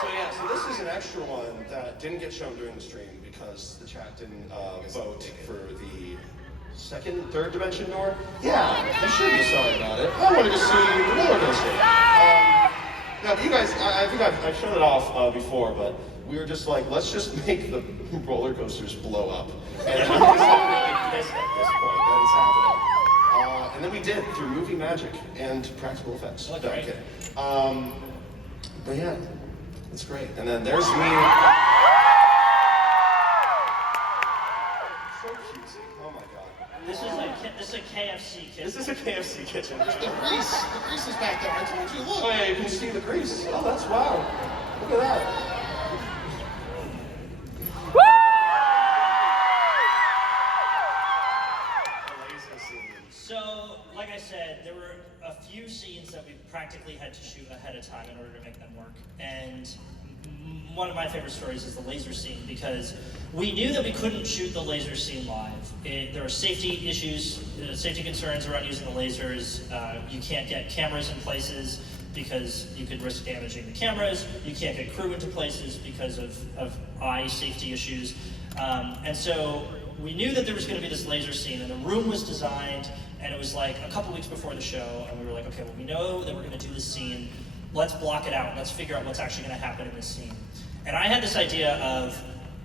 so yeah, so this is an extra one that didn't get shown during the stream because the chat didn't vote for the third dimension door. Yeah, they should be sorry about it. I wanted to see the roller coaster. No, but you guys, I think I've shown it off before, but we were just like, let's just make the roller coasters blow up. And I'm just like really pissed at this point that it's happening. And then we did through movie magic and practical effects. Look No, great. I'm kidding. But yeah, it's great. And then there's me. So cutesy. Oh my god. This is a KFC kitchen. This is a KFC kitchen. The grease is back there. I told you, look. Oh yeah, you can see the grease. Oh, that's wow. Look at that. The laser scene. So, like I said, there were a few scenes that we practically had to shoot ahead of time in order to make them work. And one of my favorite stories is the laser scene because we knew that we couldn't shoot the laser scene live. There were safety issues, safety concerns around using the lasers. You can't get cameras in places because you could risk damaging the cameras. You can't get crew into places because of eye safety issues. And so we knew that there was going to be this laser scene, and the room was designed, and it was like a couple weeks before the show, and we were like, okay, well, we know that we're going to do this scene. Let's block it out. Let's figure out what's actually going to happen in this scene. And I had this idea of,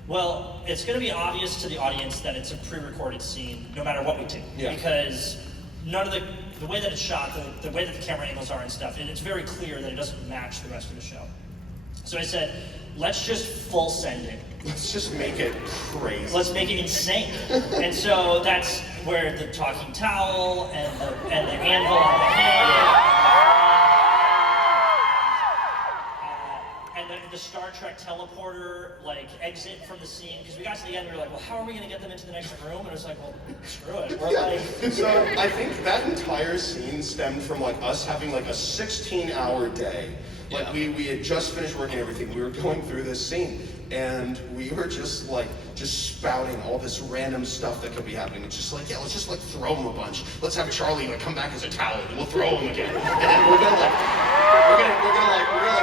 well, it's going to be obvious to the audience that it's a pre-recorded scene, no matter what we do, because none of the way that it's shot, the way that the camera angles are and stuff, and it's very clear that it doesn't match the rest of the show. So I said, let's just full send it. Let's just make it crazy. Let's make it insane. And so that's where the talking towel and the anvil on the head. And the Star Trek teleporter, like, exit from the scene, because we got to the end and we were like, well, how are we going to get them into the next room? And it was like, well, screw it. We're like... So I think that entire scene stemmed from like us having like a 16-hour day. Like we had just finished working everything. We were going through this scene, and we were just spouting all this random stuff that could be happening. It's just like, yeah, let's just like throw him a bunch. Let's have Charlie like come back as a towel, and we'll throw him again. And then we're gonna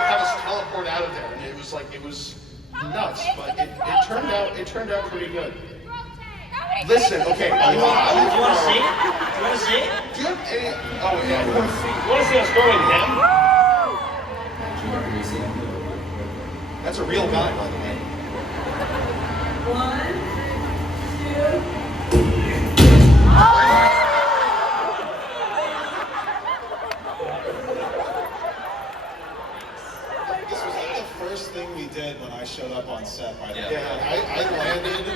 have us teleport out of there. And it was nuts, but it turned out pretty good. Listen, okay. Do you want to see it? Do you want to see it? Do you have any? Oh yeah. You want to see us throwing him? That's a real guy, by the way. 1, 2. This was like the first thing we did when I showed up on set, by the way. Yeah. I landed,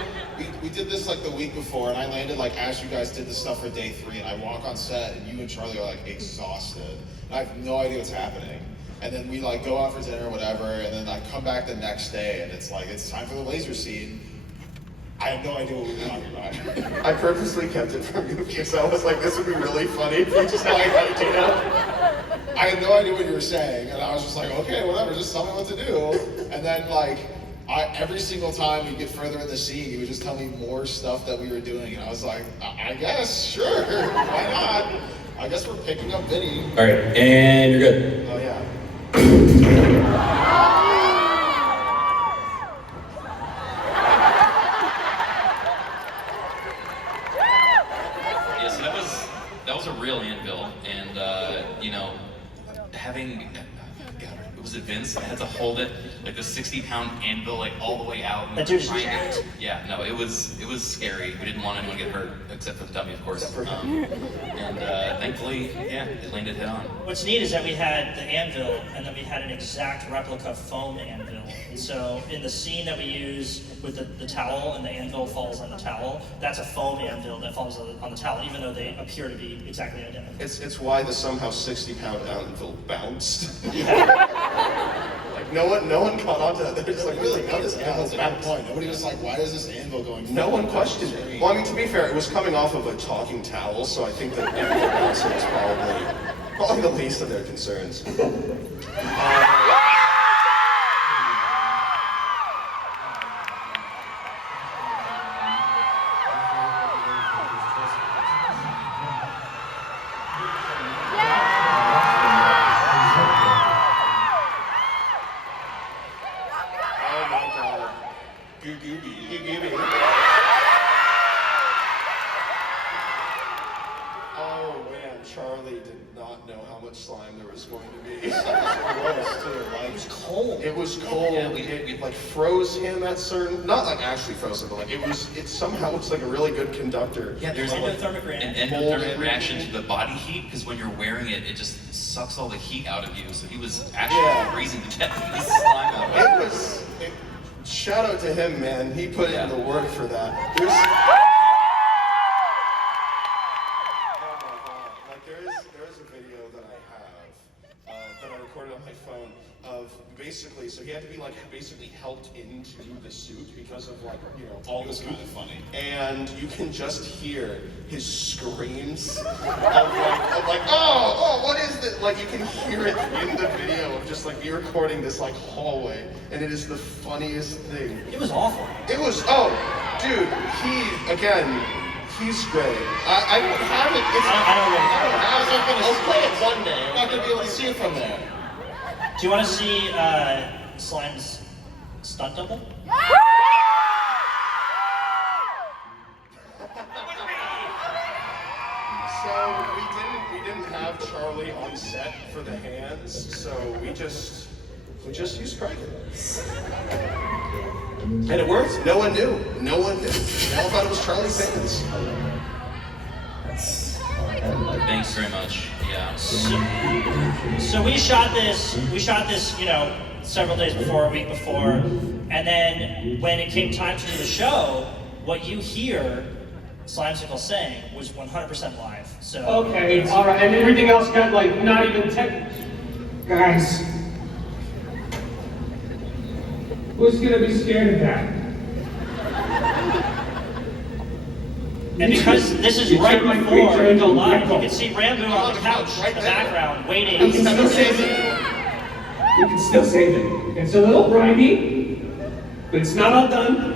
we did this like the week before, and I landed like as you guys did the stuff for day 3, and I walk on set, and you and Charlie are like exhausted. And I have no idea what's happening. And then we like go out for dinner or whatever, and then I come back the next day, and it's like, it's time for the laser scene. I have no idea what we're talking about. I purposely kept it from you because I was like, this would be really funny if we just had an idea. I had no idea what you were saying, and I was just like, okay, whatever, just tell me what to do. And then like, every single time we get further in the scene, he would just tell me more stuff that we were doing, and I was like, I guess, sure, why not? I guess we're picking up Vinny. All right, and you're good. Oh yeah. Yeah, so that was a real anvil, and you know, having, God, was it Vince? I had to hold it, like the 60-pound anvil, like all the way out. That dude's trying jacked. to- Yeah, no, it was scary. We didn't want anyone to get hurt, except for the dummy, of course. And thankfully, yeah, it landed head on. What's neat is that we had the anvil, and then we had an exact replica foam anvil. And so in the scene that we use with the towel, and the anvil falls on the towel, that's a foam anvil that falls on the towel, even though they appear to be exactly identical. It's why the somehow 60-pound anvil bounced. Yeah. Like no one caught on to that. They're just like, really, no, this anvil's That's a good bounced. point. Nobody was like, why is this anvil going? No one forward? questioned it. Well, I mean, to be fair, it was coming off of a talking towel, so I think that anvil bouncing was probably the least of their concerns. Oh my god. Goo gooby. Oh man, Charlie did not know how much slime there was going to be. It was Cold. It was cold. Yeah, It like froze him at certain, not like actually froze him, but like it somehow was like a really good conductor. Yeah, there's like Endothermic reaction. an endothermic reaction to the body heat, because when you're wearing it, it just sucks all the heat out of you. So he was actually Yeah. freezing to death with the slime out of it. Shout out to him, man. He put in the work for that. There's, oh my god! Like there is a video that I have that I recorded on my phone of basically. So he had to be like basically helped into the suit because of like all this kind of funny. And you can just hear his screams of like oh what is this? Like you can hear it in the video of just like me recording this like hallway, and it is the funniest thing. It was awful. It was dude, he's great. I don't have it. I'll play it one day. I'm not gonna be able to see it from there. Do you want to see Slime's stunt double? So we didn't have Charlie on set for the hands, so we just used Craig. And it worked. No one knew. They all thought it was Charlie's hands. Thanks very much. Yeah. So we shot this, several days before, a week before, and then when it came time to do the show, what you hear Slimesicle saying was 100% live. So Okay, alright, and everything else got like not even tech. Guys. Who's gonna be scared of that? and because this is You right turned my before creature we into go a live, you pickle. can see Ranboo on the couch in the background We waiting. can still save it. We can still save it. It's a little grimy, but it's not all done.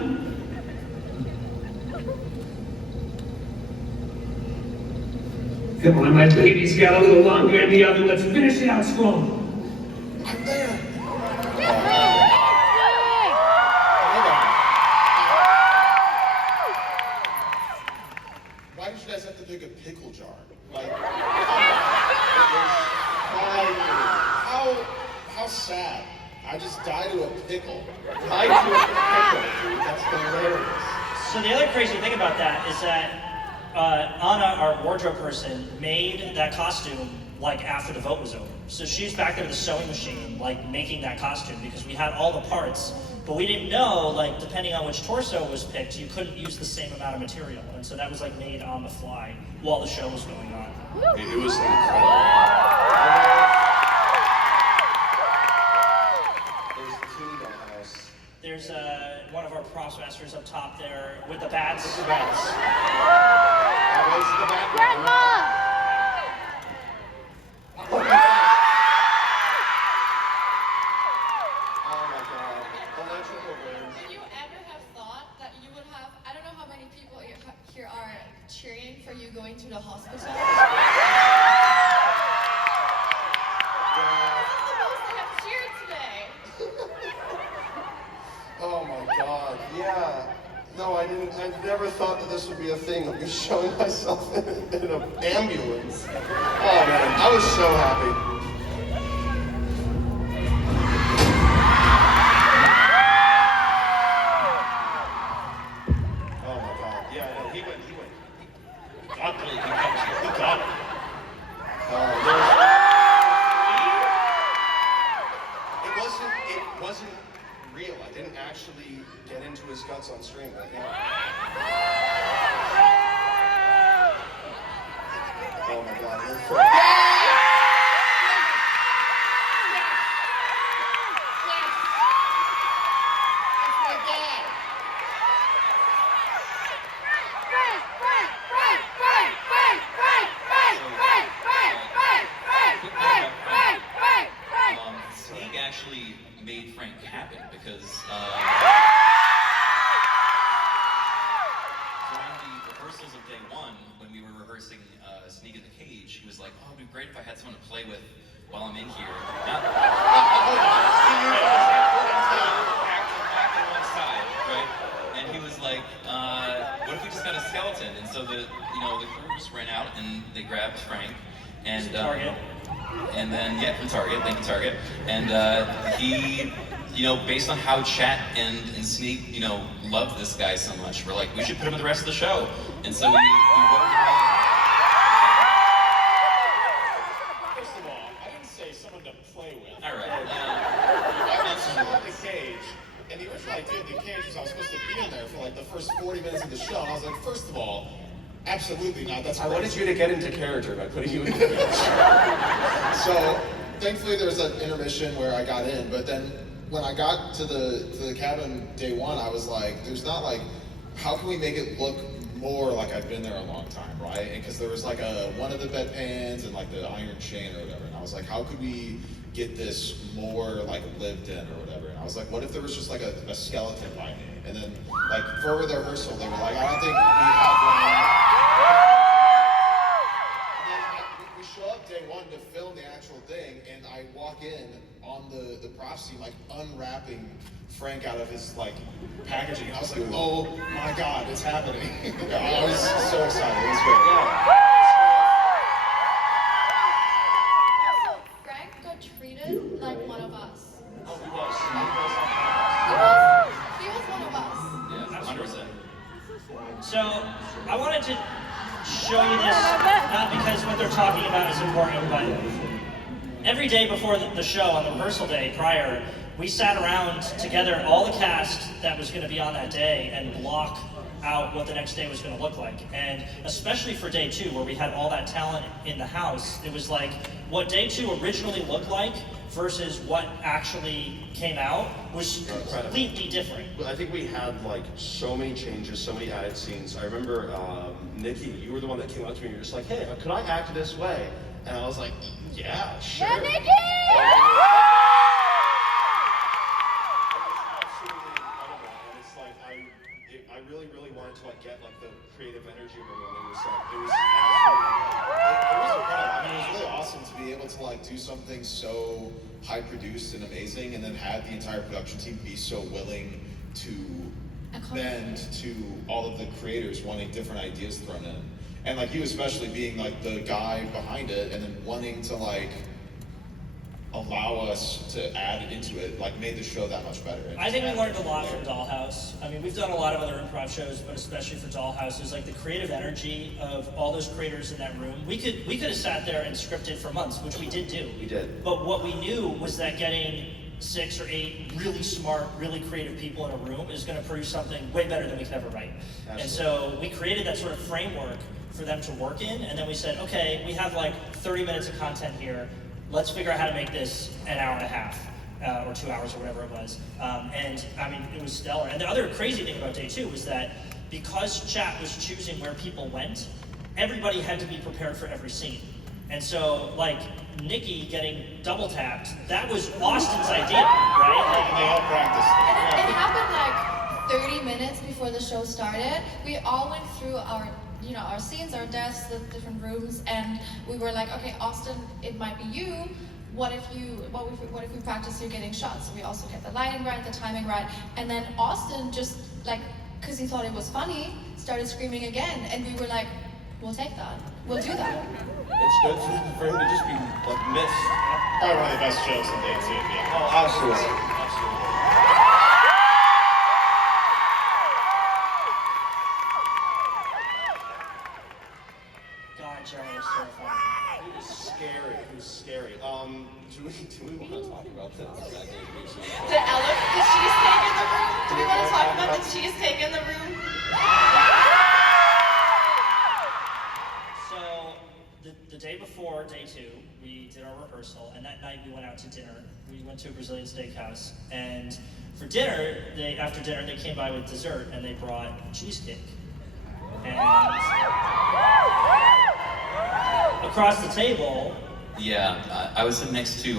Come on, my baby's got a little longer in the oven. Let's finish it out strong. I'm there. Why did you guys have to dig a pickle jar? Like, it was how sad. I just died to a pickle. I do a pickle, dude. That's hilarious. So the other crazy thing about that is that Anna, our wardrobe person, made that costume like after the vote was over. So she's back there at the sewing machine, like making that costume because we had all the parts, but we didn't know, like depending on which torso was picked, you couldn't use the same amount of material. And so that was like made on the fly while the show was going on. It was incredible. There's the Team Dollhouse. There's one of our props masters up top there with the bats. That was the background. Oh my god. Electrical burns. Would you ever have thought that you would have, I don't know how many people here are cheering for you going to the hospital? This is the most they have cheered today. Oh my god, yeah. No, I never thought that this would be a thing, of me showing myself in an ambulance. Oh man, I was so happy. wasn't real. I didn't actually get into his guts on stream. But, yeah. Oh my God. Sneeg actually made Frank happen because during the rehearsals of day one, when we were rehearsing Sneeg in the cage, he was like, "Oh, it'd be great if I had someone to play with while I'm in here." Back to one side, right? And he was like, "What if we just got a skeleton?" And so the crew just ran out and they grabbed Frank and Target. And then, yeah, from Target, thank you, Target. And he, based on how Chat and Sneeg, loved this guy so much, we're like, we should put him in the rest of the show. And so we worked him in. First of all, I didn't say someone to play with. All right. I mentioned him in the cage, and the original idea of the cage was I was supposed to be in there for like the first 40 minutes of the show, and I was like, first of all, absolutely not. That's I wanted you to get into character by putting you in the cage. So, thankfully there was an intermission where I got in, but then when I got to the cabin day one, I was like, there's not like, how can we make it look more like I've been there a long time, right? And because there was like one of the bedpans and like the iron chain or whatever, and I was like, how could we get this more like lived in or whatever? And I was like, what if there was just like a skeleton by me? And then like for the rehearsal, they were like, I don't think we have one. We show up day one to film the actual thing, and I walk in on the props team, like unwrapping Frank out of his like packaging. And I was like, oh my God, it's happening. I was so excited. It was great. Also, Frank got treated like one of us. Oh, he was. He was one of us. Yeah, 100%. So I wanted to show you this, not because what they're talking about is important, but every day before the show, on the rehearsal day prior, we sat around together, all the cast that was going to be on that day, and block out what the next day was going to look like. And especially for day two, where we had all that talent in the house, it was like what day two originally looked like versus what actually came out was completely different. I think we had like so many changes, so many added scenes. I remember Nikki, you were the one that came up to me and you were just like, hey, could I act this way? And I was like, yeah, sure. Yeah, Nikki! I really, really wanted to like get like the creative energy of everyone. It was absolutely, It was incredible. I mean, it was really awesome to be able to like do something so high produced and amazing, and then have the entire production team be so willing to bend to all of the creators wanting different ideas thrown in. And like you especially being like the guy behind it, and then wanting to like allow us to add into it, like made the show that much better. I think we learned a lot from Dollhouse. I mean, we've done a lot of other improv shows, but especially for Dollhouse, it was like the creative energy of all those creators in that room. We could have sat there and scripted for months, which we did do. We did. But what we knew was that getting 6 or 8 really smart, really creative people in a room is going to produce something way better than we could ever write. Absolutely. And so we created that sort of framework for them to work in, and then we said, okay, we have like 30 minutes of content here. Let's figure out how to make this an hour and a half, or 2 hours, or whatever it was. And I mean, it was stellar. And the other crazy thing about day two was that because Chat was choosing where people went, everybody had to be prepared for every scene. And so, like, Nikki getting double tapped, that was Austin's idea, right? Like, They all practiced. And it happened like 30 minutes before the show started. We all went through our scenes, our desks, the different rooms, and we were like, okay, Austin, it might be you. What if we practice you getting shots? So we also get the lighting right, the timing right, and then Austin just like, because he thought it was funny, started screaming again, and we were like, we'll take that, we'll do that. It's good for him to just be like missed. Probably one of the best jokes on day two. Yeah. Oh, absolutely. Absolutely. God, Jeremy was so funny. It was scary. It was scary. Do we want to talk about this? The elevator cheesecake in the room? So the day before, day 2, we did our rehearsal, and that night we went out to dinner. We went to a Brazilian steakhouse, and for dinner, after dinner they came by with dessert, and they brought cheesecake. And across the table. Yeah, I was sitting next to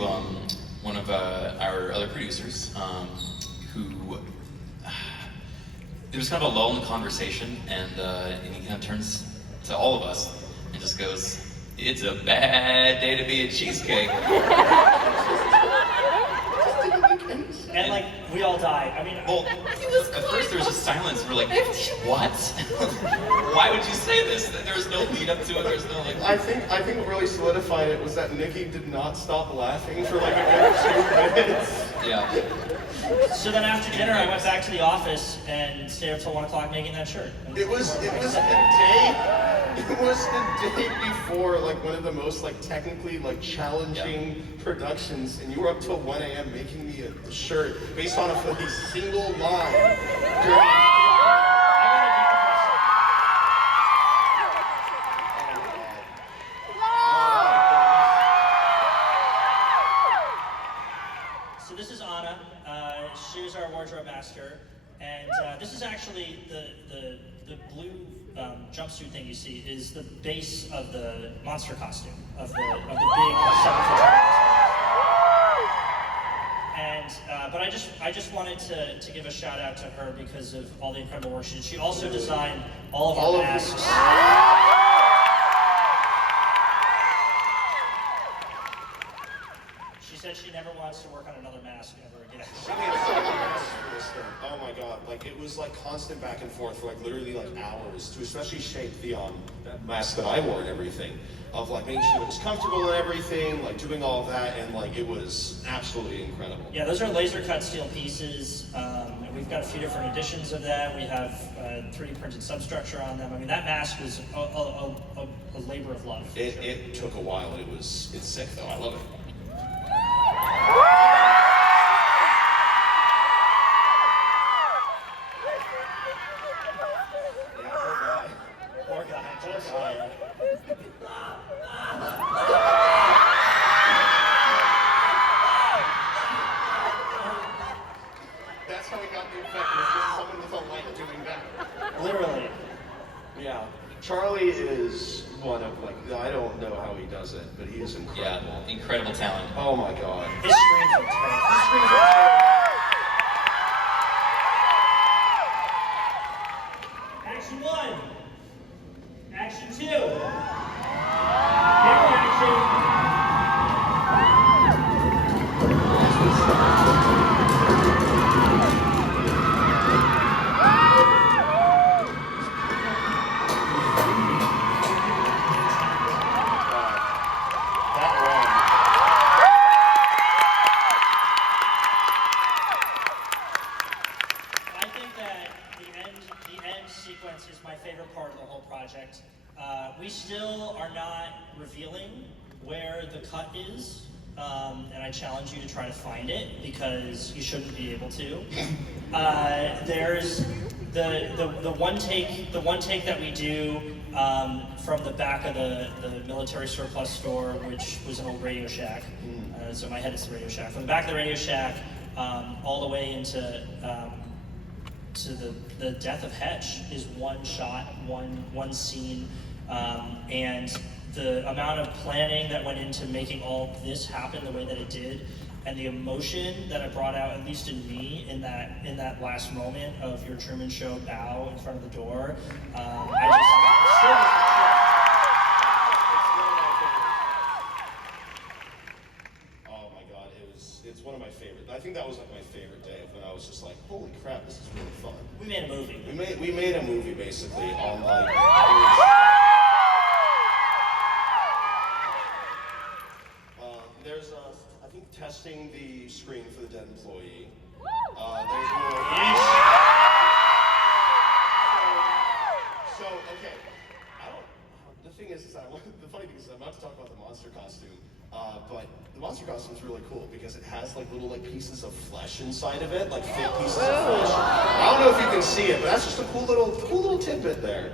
one of our other producers, who there was kind of a lull in the conversation, and he kind of turns to all of us and just goes, "It's a bad day to be a cheesecake." And like, we all died. I mean, Well, at first there was just silence. We're like, what? Why would you say this? There was no lead up to it. There's no like. I think what really solidified it was that Nikki did not stop laughing for like a good 2 minutes. Yeah. so then after dinner, I went back to the office and stayed up till 1 o'clock making that shirt. It was the day before like one of the most like technically like challenging productions, and you were up till 1 a.m. making me a shirt based on a single line. So this is Anna. She's our wardrobe master, and this is actually the blue jumpsuit thing you see is the base of the monster costume of the big 7-foot tall. And but I just wanted to give a shout out to her because of all the incredible work she did. She also designed all of our masks. She said she never wants to work on another mask ever again. She made so many masks for this thing. Oh my god! Like it was like constant back and forth for like literally like hours to especially shape the that mask that I wore and everything. Of like making sure it was comfortable and everything, like doing all of that, and like it was absolutely incredible. Yeah, those are laser cut steel pieces. And we've got a few different editions of them. We have 3D printed substructure on them. I mean, that mask was a labor of love. It took a while. It's sick though. I love it. Poor guy. That's how we got the effect. It was just someone with a light doing that. Literally. Yeah. Charlie is one of like I don't know how he does it, but he is incredible. Yeah, incredible talent. Oh my god. His screens are terrible. Action 1. Action 2. Camera action. Is my favorite part of the whole project. We still are not revealing where the cut is, and I challenge you to try to find it because you shouldn't be able to. There's the one take that we do from the back of the military surplus store, which was an old Radio Shack. So my head is the Radio Shack. From the back of the Radio Shack, all the way into to the death of Hetch is one shot, one scene, and the amount of planning that went into making all this happen the way that it did, and the emotion that it brought out, at least in me, in that last moment of your Truman Show bow in front of the door, It's one of my favorites. I think that was like my favorite day when I was just like, holy crap, this is really fun. We made a movie. We made a movie basically on like. There's I think testing the screen for the dead employee. There's more. So okay, the thing is the funny thing is I'm about to talk about the monster costume, but the monster costume is really cool because it has like little like pieces of flesh inside of it. like fake pieces of fish. I don't know if you can see it, but that's just a cool little tidbit there.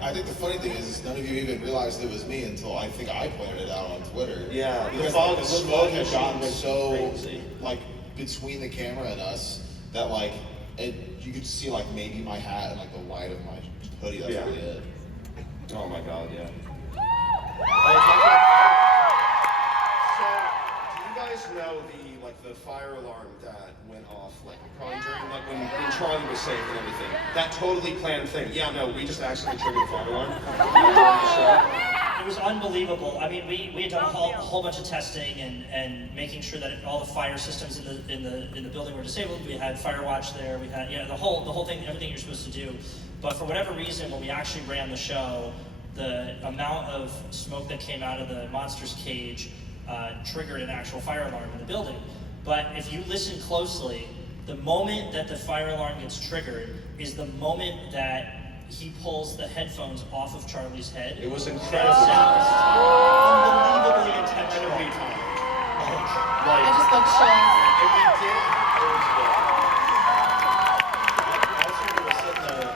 I think the funny thing is none of you even realized it was me until I think I pointed it out on Twitter. Yeah, because the smoke had gotten so like between the camera and us that like you could see like maybe my hat and like the white of my hoodie. That's really it. Oh my god, yeah. So, do you guys know the fire alarm that went off probably during when Charlie was safe and everything? That totally planned thing. Yeah, no, we just accidentally triggered the fire alarm. It was unbelievable. I mean, we had done a whole bunch of testing and making sure that all the fire systems in the building were disabled. We had fire watch there. We had the whole thing, everything you're supposed to do. But for whatever reason, when we actually ran the show, the amount of smoke that came out of the monster's cage triggered an actual fire alarm in the building. But if you listen closely, the moment that the fire alarm gets triggered is the moment that he pulls the headphones off of Charlie's head. It was incredible. Unbelievably intentional. I just got chills. If we did, it was Also, we were sitting there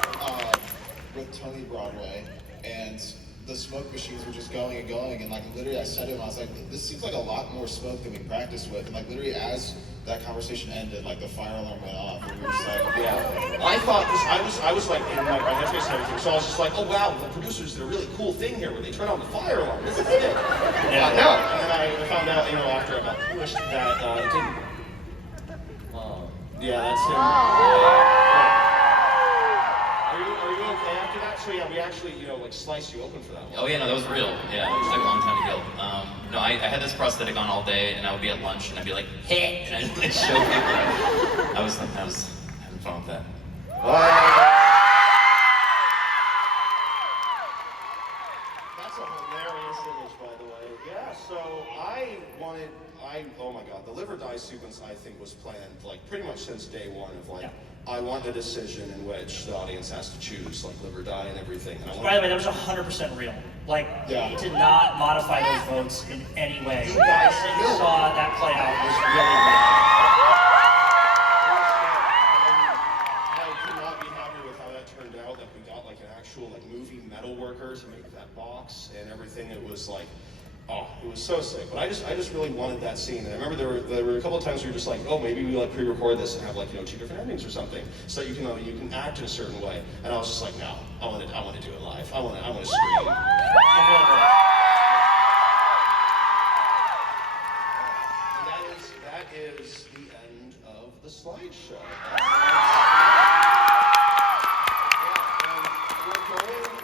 with Tony Broadway, and the smoke machines were just going and going, and like literally I said to him, I was like, this seems like a lot more smoke than we practiced with, and like literally as that conversation ended, like the fire alarm went off, and we were just like, yeah. I thought this. I was like in my headspace and everything, so I was just like, oh wow, the producers did a really cool thing here where they turn on the fire alarm. This is it. No, and then I found out, after I got pushed that it didn't. Yeah, that's him. Are you okay after that? So yeah, we actually sliced you open for that one. Oh yeah, no, that was real. Yeah, it took a long time to heal. No, I had this prosthetic on all day, and I would be at lunch, and I'd be like, hey, and I'd show people. I was having fun with that. That's a hilarious image, by the way. Yeah, so oh my god, the live or die sequence I think was planned pretty much since day one of I want a decision in which the audience has to choose live or die and everything. And By the way, that was 100% real. We did not modify those votes in any way. You guys saw that play out was really real. I could not be happier with how that turned out. We got an actual movie metal worker to make that box and everything. It was it was so sick. But I just really wanted that scene. And I remember there were a couple of times where you're just like, oh, maybe we pre-record this and have 2 different endings or something, so that you can act in a certain way. And I was just like, no, I want to do it live. I want to scream. And that is the end of the slideshow.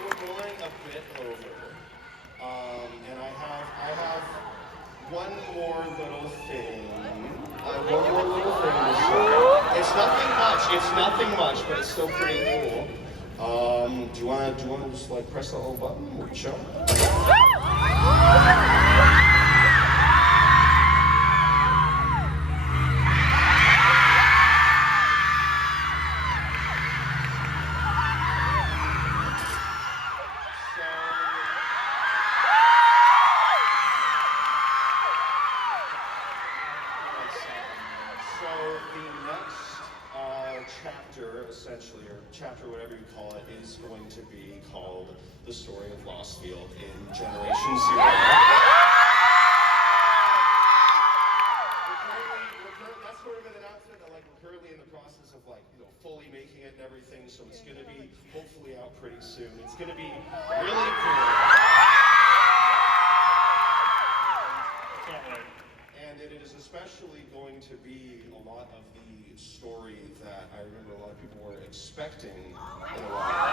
We're going a bit over. And I have one more little thing. To say. It's nothing much, but it's still pretty cool. Do you wanna just press that little button and we show? Essentially, or chapter, whatever you call it, is going to be called The Story of Lost Field in Generation Zero. That's sort of an announcement that we're currently in the process of fully making it and everything, so it's going to be hopefully out pretty soon. It's going to be really cool. Can't wait. And it is especially going to be a lot of the story that I remember a lot of people were expecting in a while.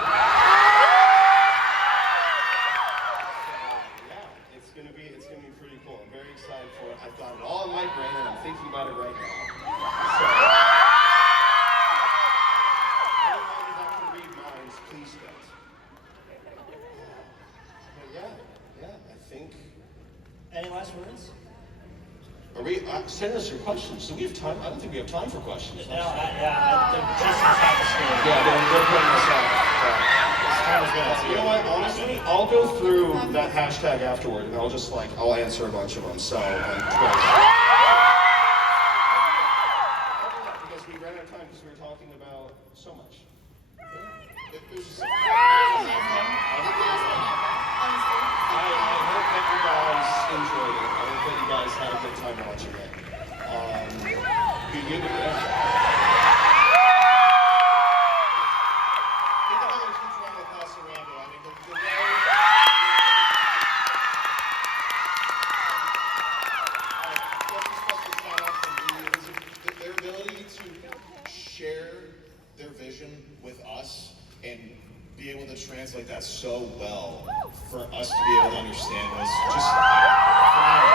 So, yeah, it's gonna be pretty cool. I'm very excited for it. I've got it all in my brain and I'm thinking about it right now. So anyone that can read minds, please don't. But yeah, I think. Any last words? Are we send us your questions? Do we have time? I don't think we have time for questions. No, Jason's not the stage. Yeah, they're putting us out. You know what? Honestly, I'll go through that hashtag afterward, and I'll just I'll answer a bunch of them. So on Twitter. Because we ran out of time. because we were talking about so much. It was just, Amazing. The coolest thing ever, honestly. I hope that you guys enjoyed it. I hope that you guys had a good time watching it. Give another huge round of applause to Ranboo. I mean, the their ability to share their vision with us and be able to translate that so well for us to be able to understand was just phenomenal.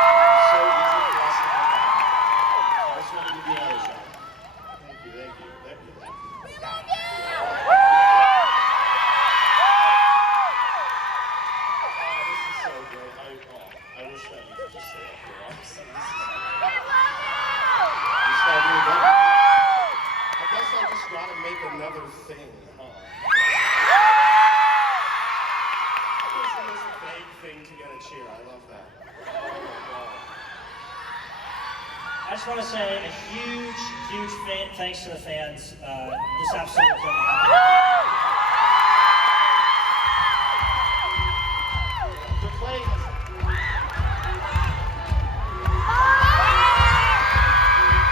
So easy for us to pick up. I just wanted to give you another shout. Thank you, thank you, thank you, thank you. This is so great. I wish that we could just stay up here. Honestly, this is I guess I just gotta make another thing, huh? This is a vague thing to get a cheer. I love that. Oh my god. I just want to say a huge thanks to the fans. This absolutely couldn't happen